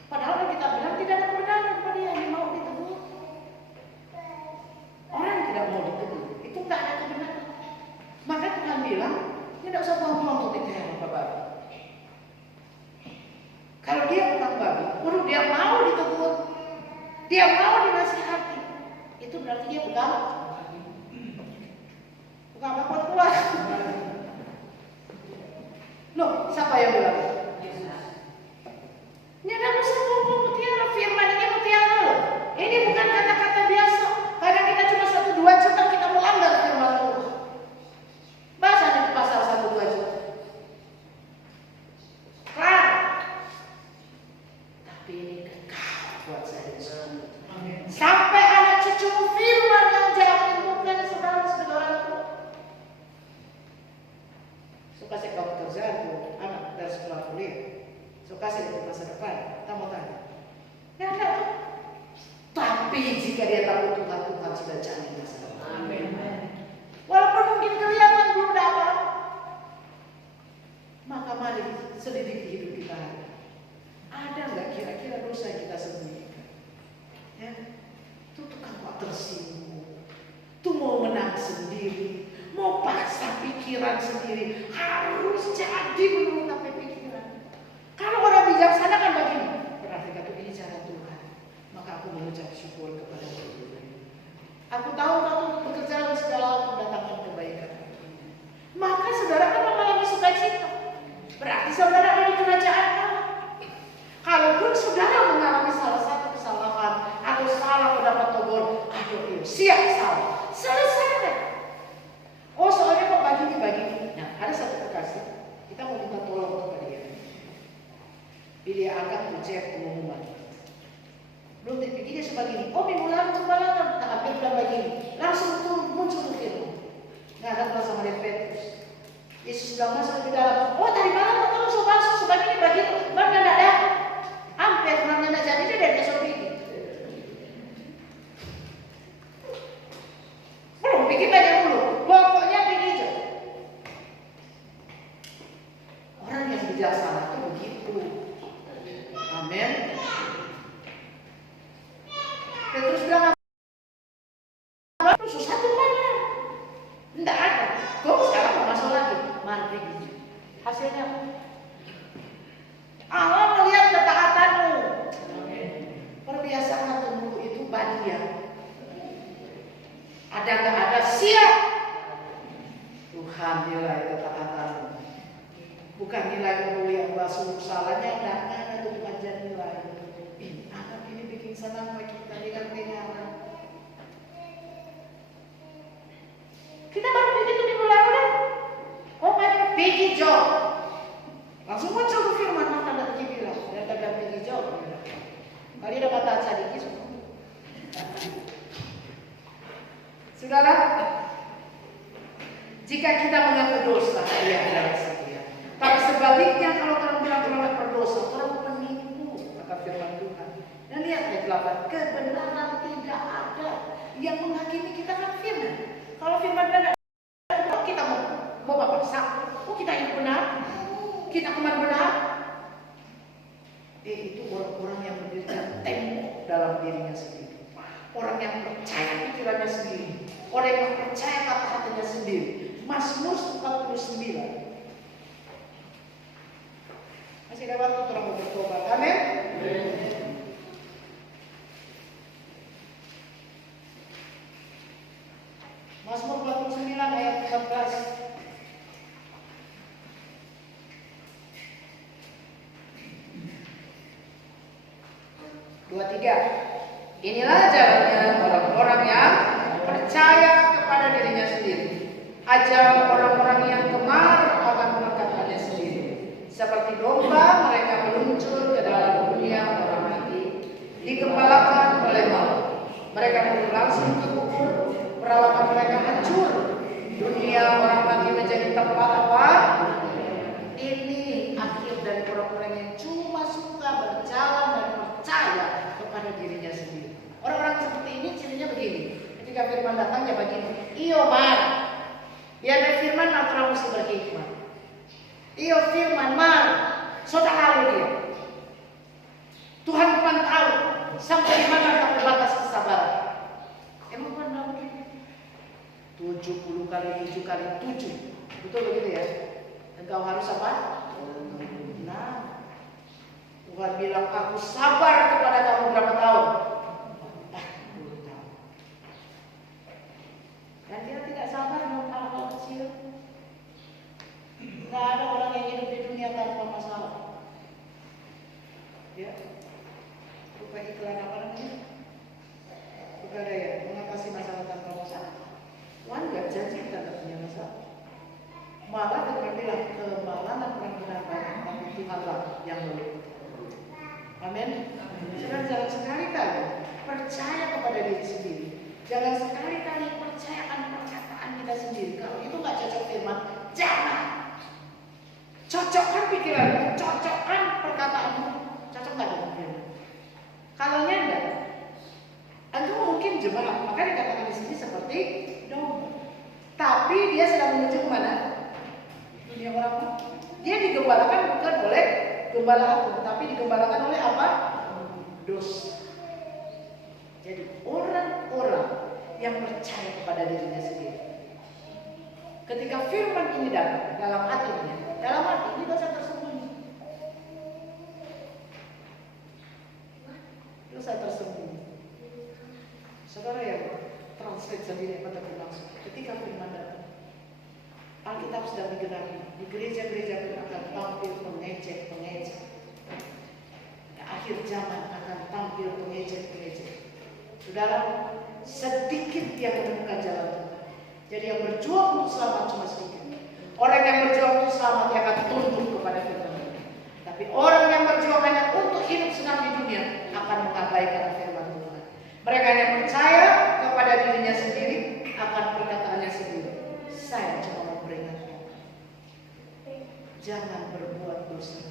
Padahal yang kita bilang tidak ada kebenaran pada yang mau ditegur. Orang yang tidak mau ditegur itu tidak ada kebenaran. Maka Tuhan bilang tidak usah buang-buang untuk diterima babi. Kalau dia bukan babi, udah dia mau ditegur, dia mau dinasihati, itu berarti dia bukan kuat. Loh, siapa yang bilang? Ini adalah sebuah mutiara, firman ini mutiara loh. Ini bukan kata-kata biasa. Kadang kita cuma 1-2 juta kita melanggar firman Tuhan. Baca di pasal 1-2 juta. Kelar. Tapi ini kekal buat saya semua. Sampai anak cucu firman yang jauh bukan saudara-saudaraku. So kasih kau pekerjaan tuh anak dari sekolah kuliah. So kasih itu masa depan. Kita mau tanya. Ya enggak tuh. Tapi jika dia tahu Tuhan sudah jamin masa depan. Amin. Walaupun mungkin kelihatan belum dapat, maka mari selidiki hidup kita. Ada nggak kira-kira dosa yang kita sembunyikan? Ya, itu tukang kok tersinggung, tuh mau menang sendiri, mau paksa pikiran sendiri, harus jadi menurut apa pikiran. Kalau orang bijaksana kan begini, berarti kata ini cara Tuhan, maka aku mengucap syukur kepada Tuhan. Aku tahu kau bekerja segala mendatangkan kebaikan. Maka saudara kan mengalami sukacita. Berarti saudara ada di kerajaan Allah. Kalaupun saudara mengalami salah satu kesalahan atau salah pendapat tegur, aduh siap salah, selesai. Oh soalnya kok begini. Nah ada satu kekasih, kita mau minta tolong kepada dia. Dia angkat ujian pengumuman. Belum dipikir dia sebagainya. Oh minggu lalu kembalakan, tak hampir udah begini. Langsung muncul firman. Nggak ada kelas sama Petrus. Yesus sudah masuk ke dalam. Oh tadi malam kamu sudah masuk sebagainya begitu. Bang nggak ada. Hampir namanya jadi dia dari besok ini. Belum pikir banyak dulu. Pokoknya begitu. Orang yang bijaksana itu begitu. Amin. Petrus bilang susah tuh mana? Tidak ada. Kau sekarang mau masuk lagi. Mari begitu. Hasilnya apa? Allah melihat ketaatanmu. Perbiasaan tunggu itu badia. Ada nggak ada siap. Tuhan nilai ketaatanmu. Bukan nilai dulu yang basuh salahnya ada itu bukan jadi nilai. Anak ini bikin senang bagi kita dengan kenyamanan. Kita baru begitu minggu lalu kan? Oh ada Peggy Job. Langsung muncul ke firman maka ada bilang dan ada Peggy Job. Kali ada kata sadiki semua. Saudara, jika kita mengaku dosa, ia adalah setia. Tapi sebaliknya kalau orang bilang orang berdosa, orang penipu, kata firman Tuhan. Dan lihat ayat 8, kebenaran tidak ada yang menghakimi kita kan firman. Kalau firman tidak ada, kita mau apa? Oh kita yang benar, kita kemana benar? Itu orang-orang yang mendirikan tembok dalam dirinya sendiri. Orang yang percaya pikirannya sendiri. Orang yang percaya kata-katanya sendiri. Mazmur 49. Masih ada waktu orang mau bertobat. Amin. Mazmur 49 ayat 14. Inilah jalannya orang-orang yang percaya kepada dirinya sendiri. Ajar orang-orang yang gemar akan berkata Seperti domba mereka meluncur ke dalam dunia orang mati, digembalakan oleh maut. Mereka berlangsung ke kubur, peralatan mereka hancur. Dunia orang mati menjadi tempat apa? Ini akhir dari orang-orang yang cuma suka berjalan dan percaya kepada dirinya sendiri. Orang-orang seperti ini cirinya begini. Ketika firman datang dia begini, iyo mar, biar ada firman maka mesti berhikmat. Iyo firman mar, sudah lalu dia. Tuhan bukan tahu sampai mana sampai batas kesabaran. Emang benar begini? 70 kali 7 kali 7, betul begitu ya? Engkau harus apa? Nah, Tuhan bilang aku sabar kepada kamu berapa tahun? 40 tahun. Dan dia tidak sabar dengan hal-hal kecil. Tidak ada orang yang hidup di dunia tanpa masalah. Ya, rupa iklan apa namanya? Pegadaian mengatasi masalah tanpa masalah. Tuhan gak janji kita gak punya masalah. Malah Tuhan bilang kemalangan benar-benar banyak, tapi Tuhanlah yang boleh. Amin. Jangan sekali-kali percaya kepada diri sendiri. Jangan sekali-kali percayakan perkataan kita sendiri. Kalau itu gak cocok firman, jangan. Cocokkan pikiranmu, cocokkan perkataanmu, cocok gak dengan firman. Kalau enggak, engkau mungkin jemaat, maka dikatakan di sini seperti domba. Tapi dia sedang menuju ke mana? Dunia orang. Dia digembalakan bukan oleh gembala aku, tapi digembalakan oleh apa? Dosa. Jadi orang-orang yang percaya kepada dirinya sendiri. Ketika firman ini datang dalam hatinya, dalam hati ini dosa tersembunyi. Dosa tersembunyi. Saudara yang translate sendiri pada berlangsung. Ketika firman datang, Alkitab sedang digenapi. Di gereja-gereja pun akan tampil pengejek-pengejek. Akhir zaman akan tampil pengejek-pengejek. Saudara, sedikit yang menemukan jalan Tuhan. Jadi yang berjuang untuk selamat cuma sedikit. Orang yang berjuang untuk selamat dia akan tunduk kepada firman. Tapi orang yang berjuang hanya untuk hidup senang di dunia akan mengabaikan firman Tuhan. Mereka yang percaya kepada dirinya sendiri akan perkataannya sendiri. Saya cuma mau peringatkan, jangan berbuat dosa.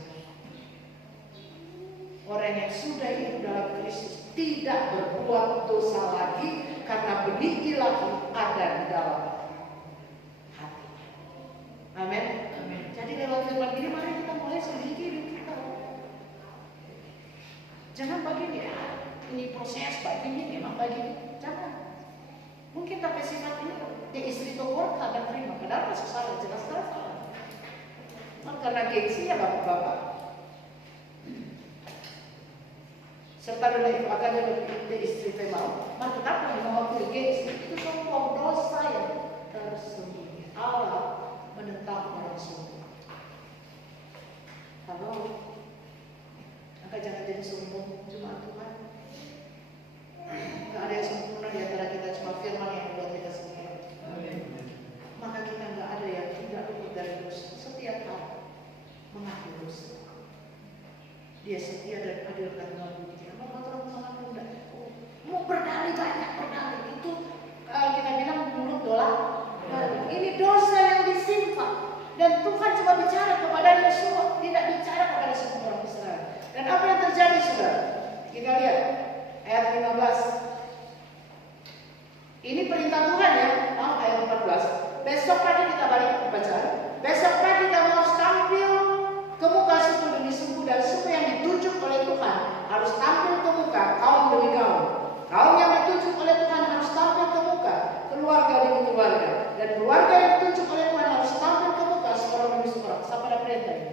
Orang yang sudah hidup dalam Kristus tidak berbuat dosa lagi karena benih ilahi ada di dalam hati. Amin. Jadi lewat firman ini mari kita mulai selidiki hidup kita. Jangan begini ya, ini proses begini memang begini. Jangan. Mungkin tapi sifat ini dia istri toko tak terima. Padahal masih salah, jelas-jelas salah. Karena gengsi ya bapak-bapak. Serta dulu itu akan di istri mau. Maka tetap mewakili gengsi itu sombong dosa yang tersembunyi. Allah menentang orang sombong. Halo, maka jangan jadi sombong cuma Tuhan. Tidak ada yang sempurna di antara kita, cuma firman yang membuat kita sempurna. Maka kita nggak ada yang tidak luput dari dosa. Setiap hari mengaku dosa. Dia setia dan adil karena bukti. Mau berdalih banyak berdalih itu kalau kita bilang mulut dolar. Ini dosa yang disimpan dan Tuhan cuma bicara kepada Yosua, tidak bicara kepada semua orang Israel. Dan apa yang terjadi saudara? Kita lihat ayat 15. Ini perintah Tuhan ya, ayat 14. Besok pagi kita balik ke bacaan. Besok pagi kamu harus tampil ke muka suku demi suku dan suku yang ditunjuk oleh Tuhan harus tampil ke muka kaum demi kaum. Kaum yang ditunjuk oleh Tuhan harus tampil ke muka keluarga demi keluarga dan keluarga yang ditunjuk oleh Tuhan harus tampil ke muka seorang demi seorang. Sampai ada perintah ini.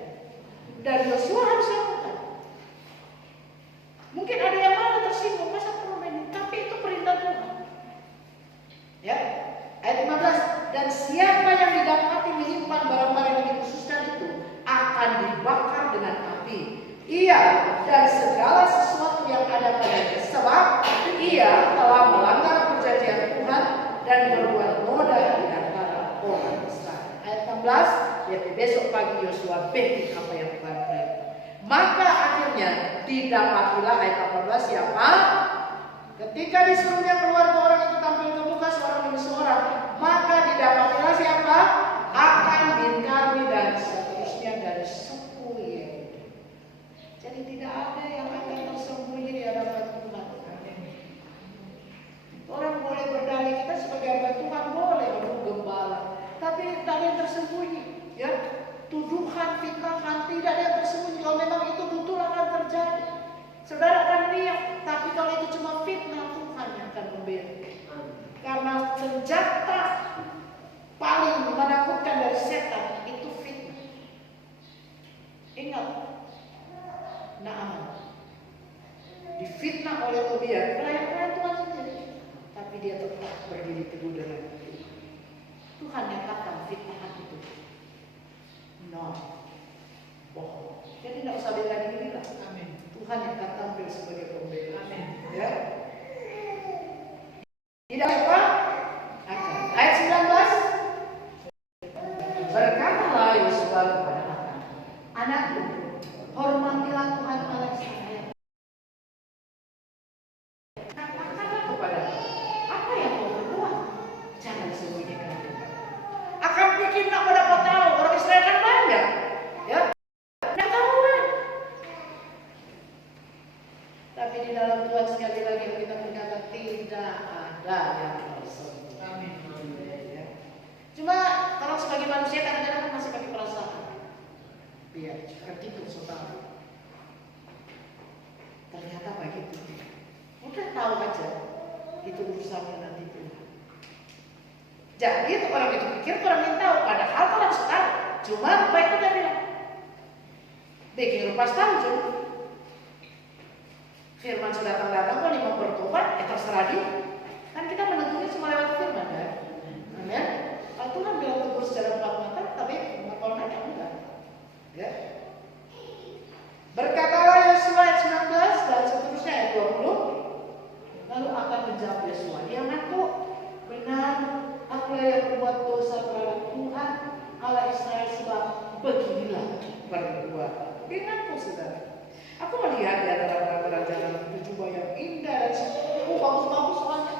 Dan Yosua harus lakukan. Mungkin ada yang malah tersinggung masa perlu ini, tapi itu perintah Tuhan. Ya, ayat 15. Dan siapa yang didapati menyimpan barang-barang yang dikhususkan itu akan dibakar dengan api. Ia dan segala sesuatu yang ada padanya, sebab ia telah melanggar perjanjian Tuhan dan berbuat noda di antara orang Israel. Ayat 16. besok pagi Yosua bikin apa yang Tuhan perintah. Maka akhirnya didapatilah ayat 18 siapa? Ketika disuruhnya keluar ke orang itu tampil terbuka seorang demi seorang, maka didapatilah siapa? Akan bin Karmi dan seterusnya dari suku Yehuda. Jadi tidak ada yang akan tersembunyi di hadapan Tuhan. Orang boleh berdalih kita sebagai hamba Tuhan, boleh untuk gembala, tapi tidak ada yang tersembunyi, ya. Tuduhan, fitnahan, tidak ada yang tersembunyi. Kalau memang itu betul akan terjadi, saudara akan lihat. Tapi kalau itu cuma fitnah, Tuhan yang akan membela. Karena senjata paling menakutkan dari setan itu fitnah. Ingat, Naaman difitnah oleh Tobia, pelayan Tuhan sendiri, tapi dia tetap berdiri teguh dengan Tuhan yang kata fitnahan itu bohong. Jadi tidak usah bela diri lah. Amin. Tuhan yang akan tampil sebagai pembela. Amin. Ya. Tidak apa? Akan. Ayat 19. Berkatalah Yosua kepada Akan, anakku, hormatilah Tuhan Allah Israel. Katakanlah kepada apa yang kau berbuat, jangan sembunyikan kepada. Akan bikin nak pada kau tahu orang Israel kan banyak, ya. Tidak tahuan. Tapi di dalam Tuhan sekali lagi kita berkata tidak ada yang tersembunyi. Amin. Ya. Cuma kalau sebagai manusia kadang-kadang masih pakai perasaan. Biar tertipu saudara. Ternyata begitu. Udah tahu aja. Itu urusannya nanti Tuhan. Jadi orang itu pikir orang yang tahu, padahal orang sudah tahu. Cuma baik itu dia bilang. Bikin lepas tanjung. Firman sudah datang kok mau bertobat, terserah dia. Kan kita menentunya cuma lewat firman, kan? Amin. Kalau Tuhan bilang tegur secara empat mata, tapi kalau nanya enggak. Ya. Berkatalah Yosua ayat 19 dan seterusnya ayat 20. Lalu akan menjawab Yosua, dia mengaku benar, akulah yang berbuat dosa terhadap Tuhan Allah Israel, sebab beginilah perbuatan. Dia mengaku, saudara. Aku melihat di antara raja dalam itu jubah yang indah dan bagus-bagus soalnya.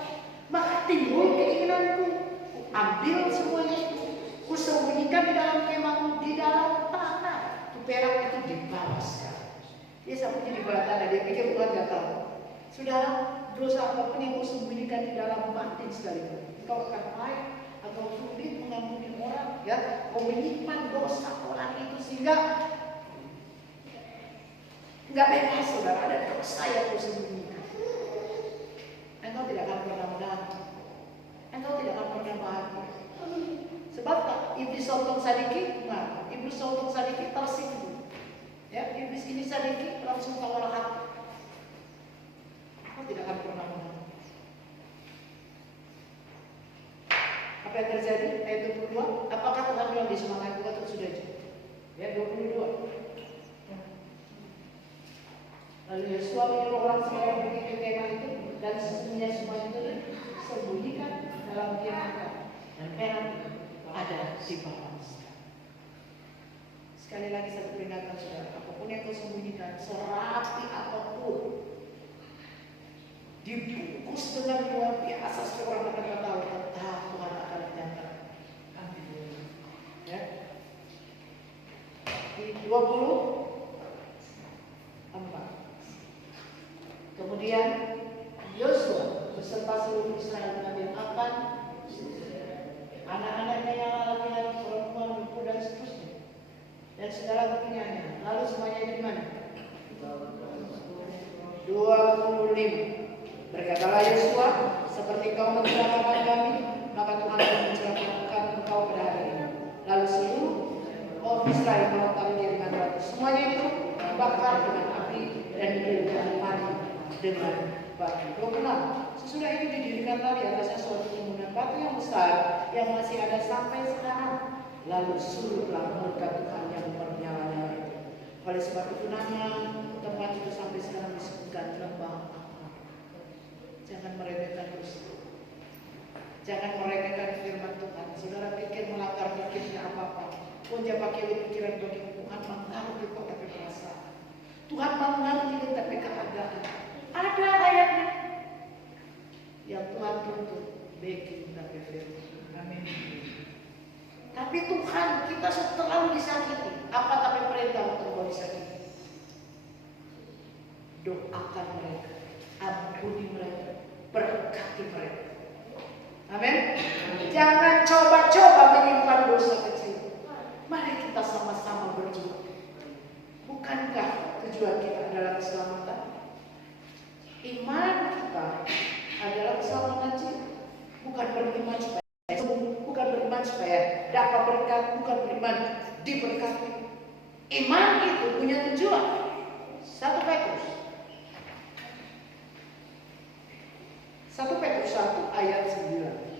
Maka timbul keinginanku, ambil semuanya itu, kusembunyikan di dalam kemahku, di dalam tanah. Itu perak itu dibawa sekarang. Dia sampai di bawah tanah, dia pikir Tuhan tidak tahu. Saudara, dosa apapun yang kau sembunyikan di dalam batin sekalipun, engkau akan baik atau sulit mengampuni orang, ya. Kau menyimpan dosa orang itu sehingga enggak bebas, saudara. Ada dosa yang kau sembunyikan. Engkau tidak akan pernah menang. Engkau tidak akan pernah bahagia. Sebab iblis sontong sadiki, iblis sontong sadiki tersinggung. Ya, iblis ini sadiki langsung tawar hati. Engkau tidak akan pernah menang. Apa yang terjadi? Ayat 22. Apakah Tuhan bilang di semangat ayat 22 sudah aja? Ya, 22. Lalu Yosua menyuruh orang semua pergi ke kemah itu dan sesungguhnya semua itu sembunyikan dalam kemah dan perak ada di bawah. Sekali lagi satu peringatan, saudara, apapun yang kau sembunyikan, serapi apapun, dibungkus dengan luar biasa, seorang akan tahu, tetap Tuhan akan menyatakan. Ya. Di 24. Kemudian Yosua beserta seluruh Israel mengambil Akan, anak-anaknya yang laki-laki, perempuan, ibu dan seterusnya, dan segala kepunyaannya. Lalu semuanya di mana? 25. Berkatalah Yosua, seperti kau mencelakakan kami, maka Tuhan akan mencelakakan engkau pada hari ini. Lalu seluruh orang Israel melontarkan diri dengan batu. Semuanya itu dibakar dengan api dan dibakar mati dengan batu. 26. Sesudah itu didirikan lagi atasnya suatu timbunan batu yang besar yang masih ada sampai sekarang. Lalu surutlah murka Tuhan yang bernyala-nyala itu. Oleh sebab itu nama tempat itu sampai sekarang disebutkan lembah. Jangan meremehkan Yesus. Jangan meremehkan firman Tuhan. Saudara pikir melanggar dikitnya apa-apa. Punya pakai pikiran bagi Tuhan mengerti kok tapi perasaan. Tuhan mengerti tapi keadaan. Ada ayatnya yang Tuhan tuntut baking tapi firman. Amin. Tapi Tuhan kita terlalu disakiti. Apa tapi perintah untuk kau disakiti? Doakan mereka, ampuni mereka, berkati mereka. Amin. Jangan coba-coba menyimpan dosa kecil. Mari kita sama-sama berjuang. Bukankah tujuan kita adalah keselamatan? Iman kita adalah keselamatan jiwa. Bukan beriman supaya sembuh, bukan beriman supaya dapat berkat, bukan beriman diberkati. Iman itu punya tujuan. 1 Petrus 1 ayat 9.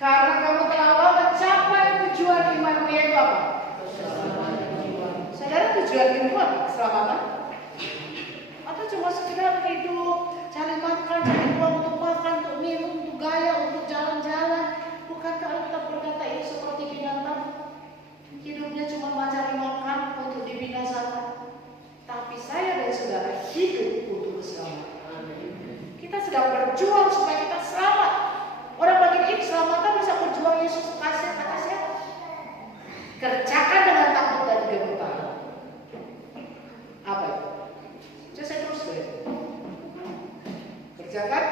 Karena kamu telah mencapai tujuan imanmu yaitu apa? Saudara, tujuan iman apa? Keselamatan? Atau cuma sekedar hidup, cari makan, cari uang untuk makan, untuk minum, untuk gaya, untuk jalan-jalan? Bukankah Alkitab berkata ini seperti binatang? Hidupnya cuma mencari makan untuk dibinasakan. Tapi saya dan saudara hidup untuk keselamatan. Kita sedang berjuang supaya kita selamat. Orang bagian ini keselamatan bisa berjuang Yesus kasih kata siapa? Kerjakan dengan takut dan gemetar. Apa itu? Coba saya terus deh. Kerjakan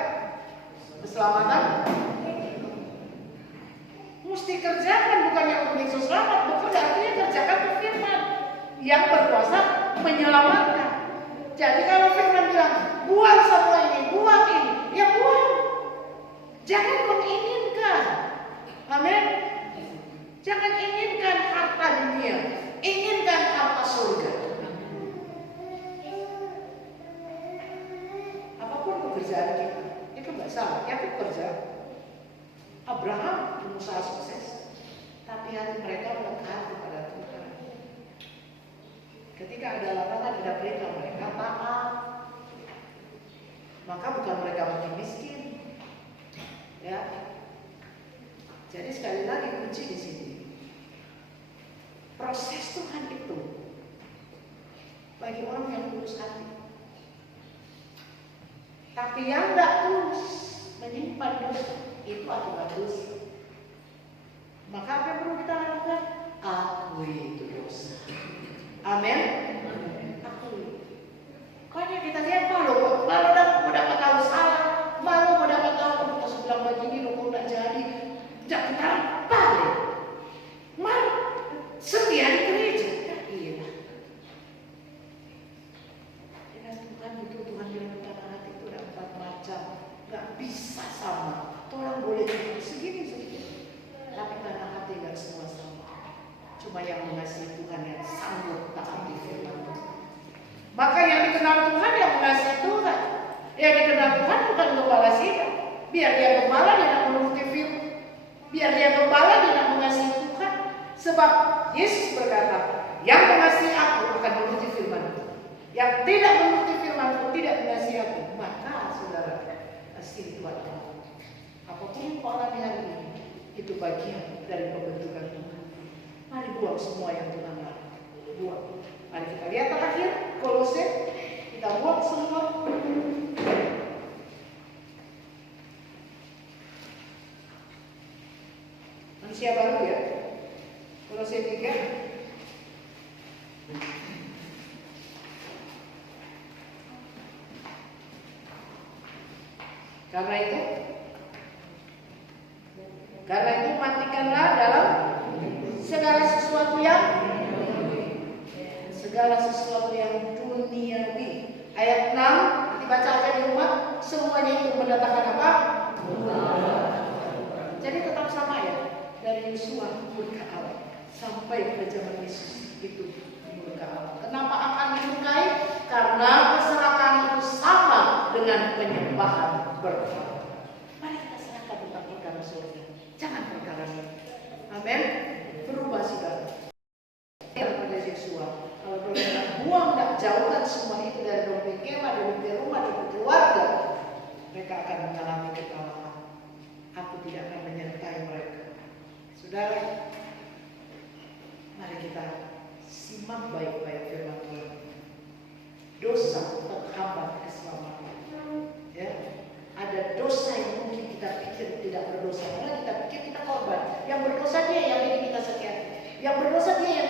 keselamatan. Mesti kerjakan, bukan yang untuk Yesus selamat. Bukan artinya kerjakan firman yang berkuasa menyelamatkan. Jadi kalau firman bilang buang semua ini, buang ini, ya buang. Jangan menginginkan. Amin. Jangan inginkan harta dunia, inginkan harta surga. Apapun pekerjaan kita, itu nggak salah. Yakub kerja, Abraham pengusaha sukses, tapi hati mereka melekat kepada Tuhan. Ketika ada larangan, ada perintah, mereka taat. Maka bukan mereka makin miskin. Ya, jadi sekali lagi kunci di sini. Proses Tuhan itu bagi orang yang tulus hati. Tapi yang tidak tulus menyimpan dosa itu akibat dosa. Maka apa yang perlu kita lakukan? Akui itu dosa. Amin. Akui. Pokoknya kita lihat malu dapat tahu salah. Malu mau dapat tahu, kita sebelah begini lo kok tidak jadi, tidak kenal balik. Malu setia di gereja, iya. Dengan Tuhan itu Tuhan bilang tentang hati itu ada 4 macam, nggak bisa sama. Orang boleh jadi segini, tapi karena hati nggak semua sama. Cuma yang mengasihi Tuhan yang sanggup taati firman Tuhan. Maka yang dikenal Tuhan yang mengasihi Tuhan. Yang dikenal Tuhan bukan gembala sidang. Biar dia gembala, dia tidak menuruti firman. Biar dia gembala, dia tidak mengasihi Tuhan. Sebab Yesus berkata, yang mengasihi aku akan menuruti firman-Ku. Yang tidak menuruti firman-Ku tidak mengasihi aku. Maka saudara, kasih buat Allah. Apapun yang kau alami hari ini, itu bagian dari pembentukan Tuhan. Mari buang semua yang Tuhan larang. Buang. Mari kita lihat terakhir, Kolose. Kita buang semua. Manusia baru ya. Kolose 3. Karena itu matikanlah dalam segala sesuatu yang duniawi. Ayat 6 dibaca aja di rumah. Semuanya itu mendatangkan apa? Jadi tetap sama ya. Dari Yosua murka Allah sampai ke zaman Yesus itu murka Allah. Kenapa akan dimurkai? Karena keserakahan itu sama dengan penyembahan berhala. Mari kita serahkan tentang perkara surga. Jangan perkara ini. Amin. Berubah saudara. Pada Yosua, kalau kita buang dan jauhkan semua itu dari dompet kemah, dari dompet rumah, dari keluarga. tidak akan menyertai mereka. Saudara, mari kita simak baik-baik firman Tuhan. Dosa menghambat keselamatan. Ya, ada dosa yang mungkin kita pikir tidak berdosa, karena kita pikir kita korban. Yang berdosa dia yang bikin kita sakit. Yang berdosa dia yang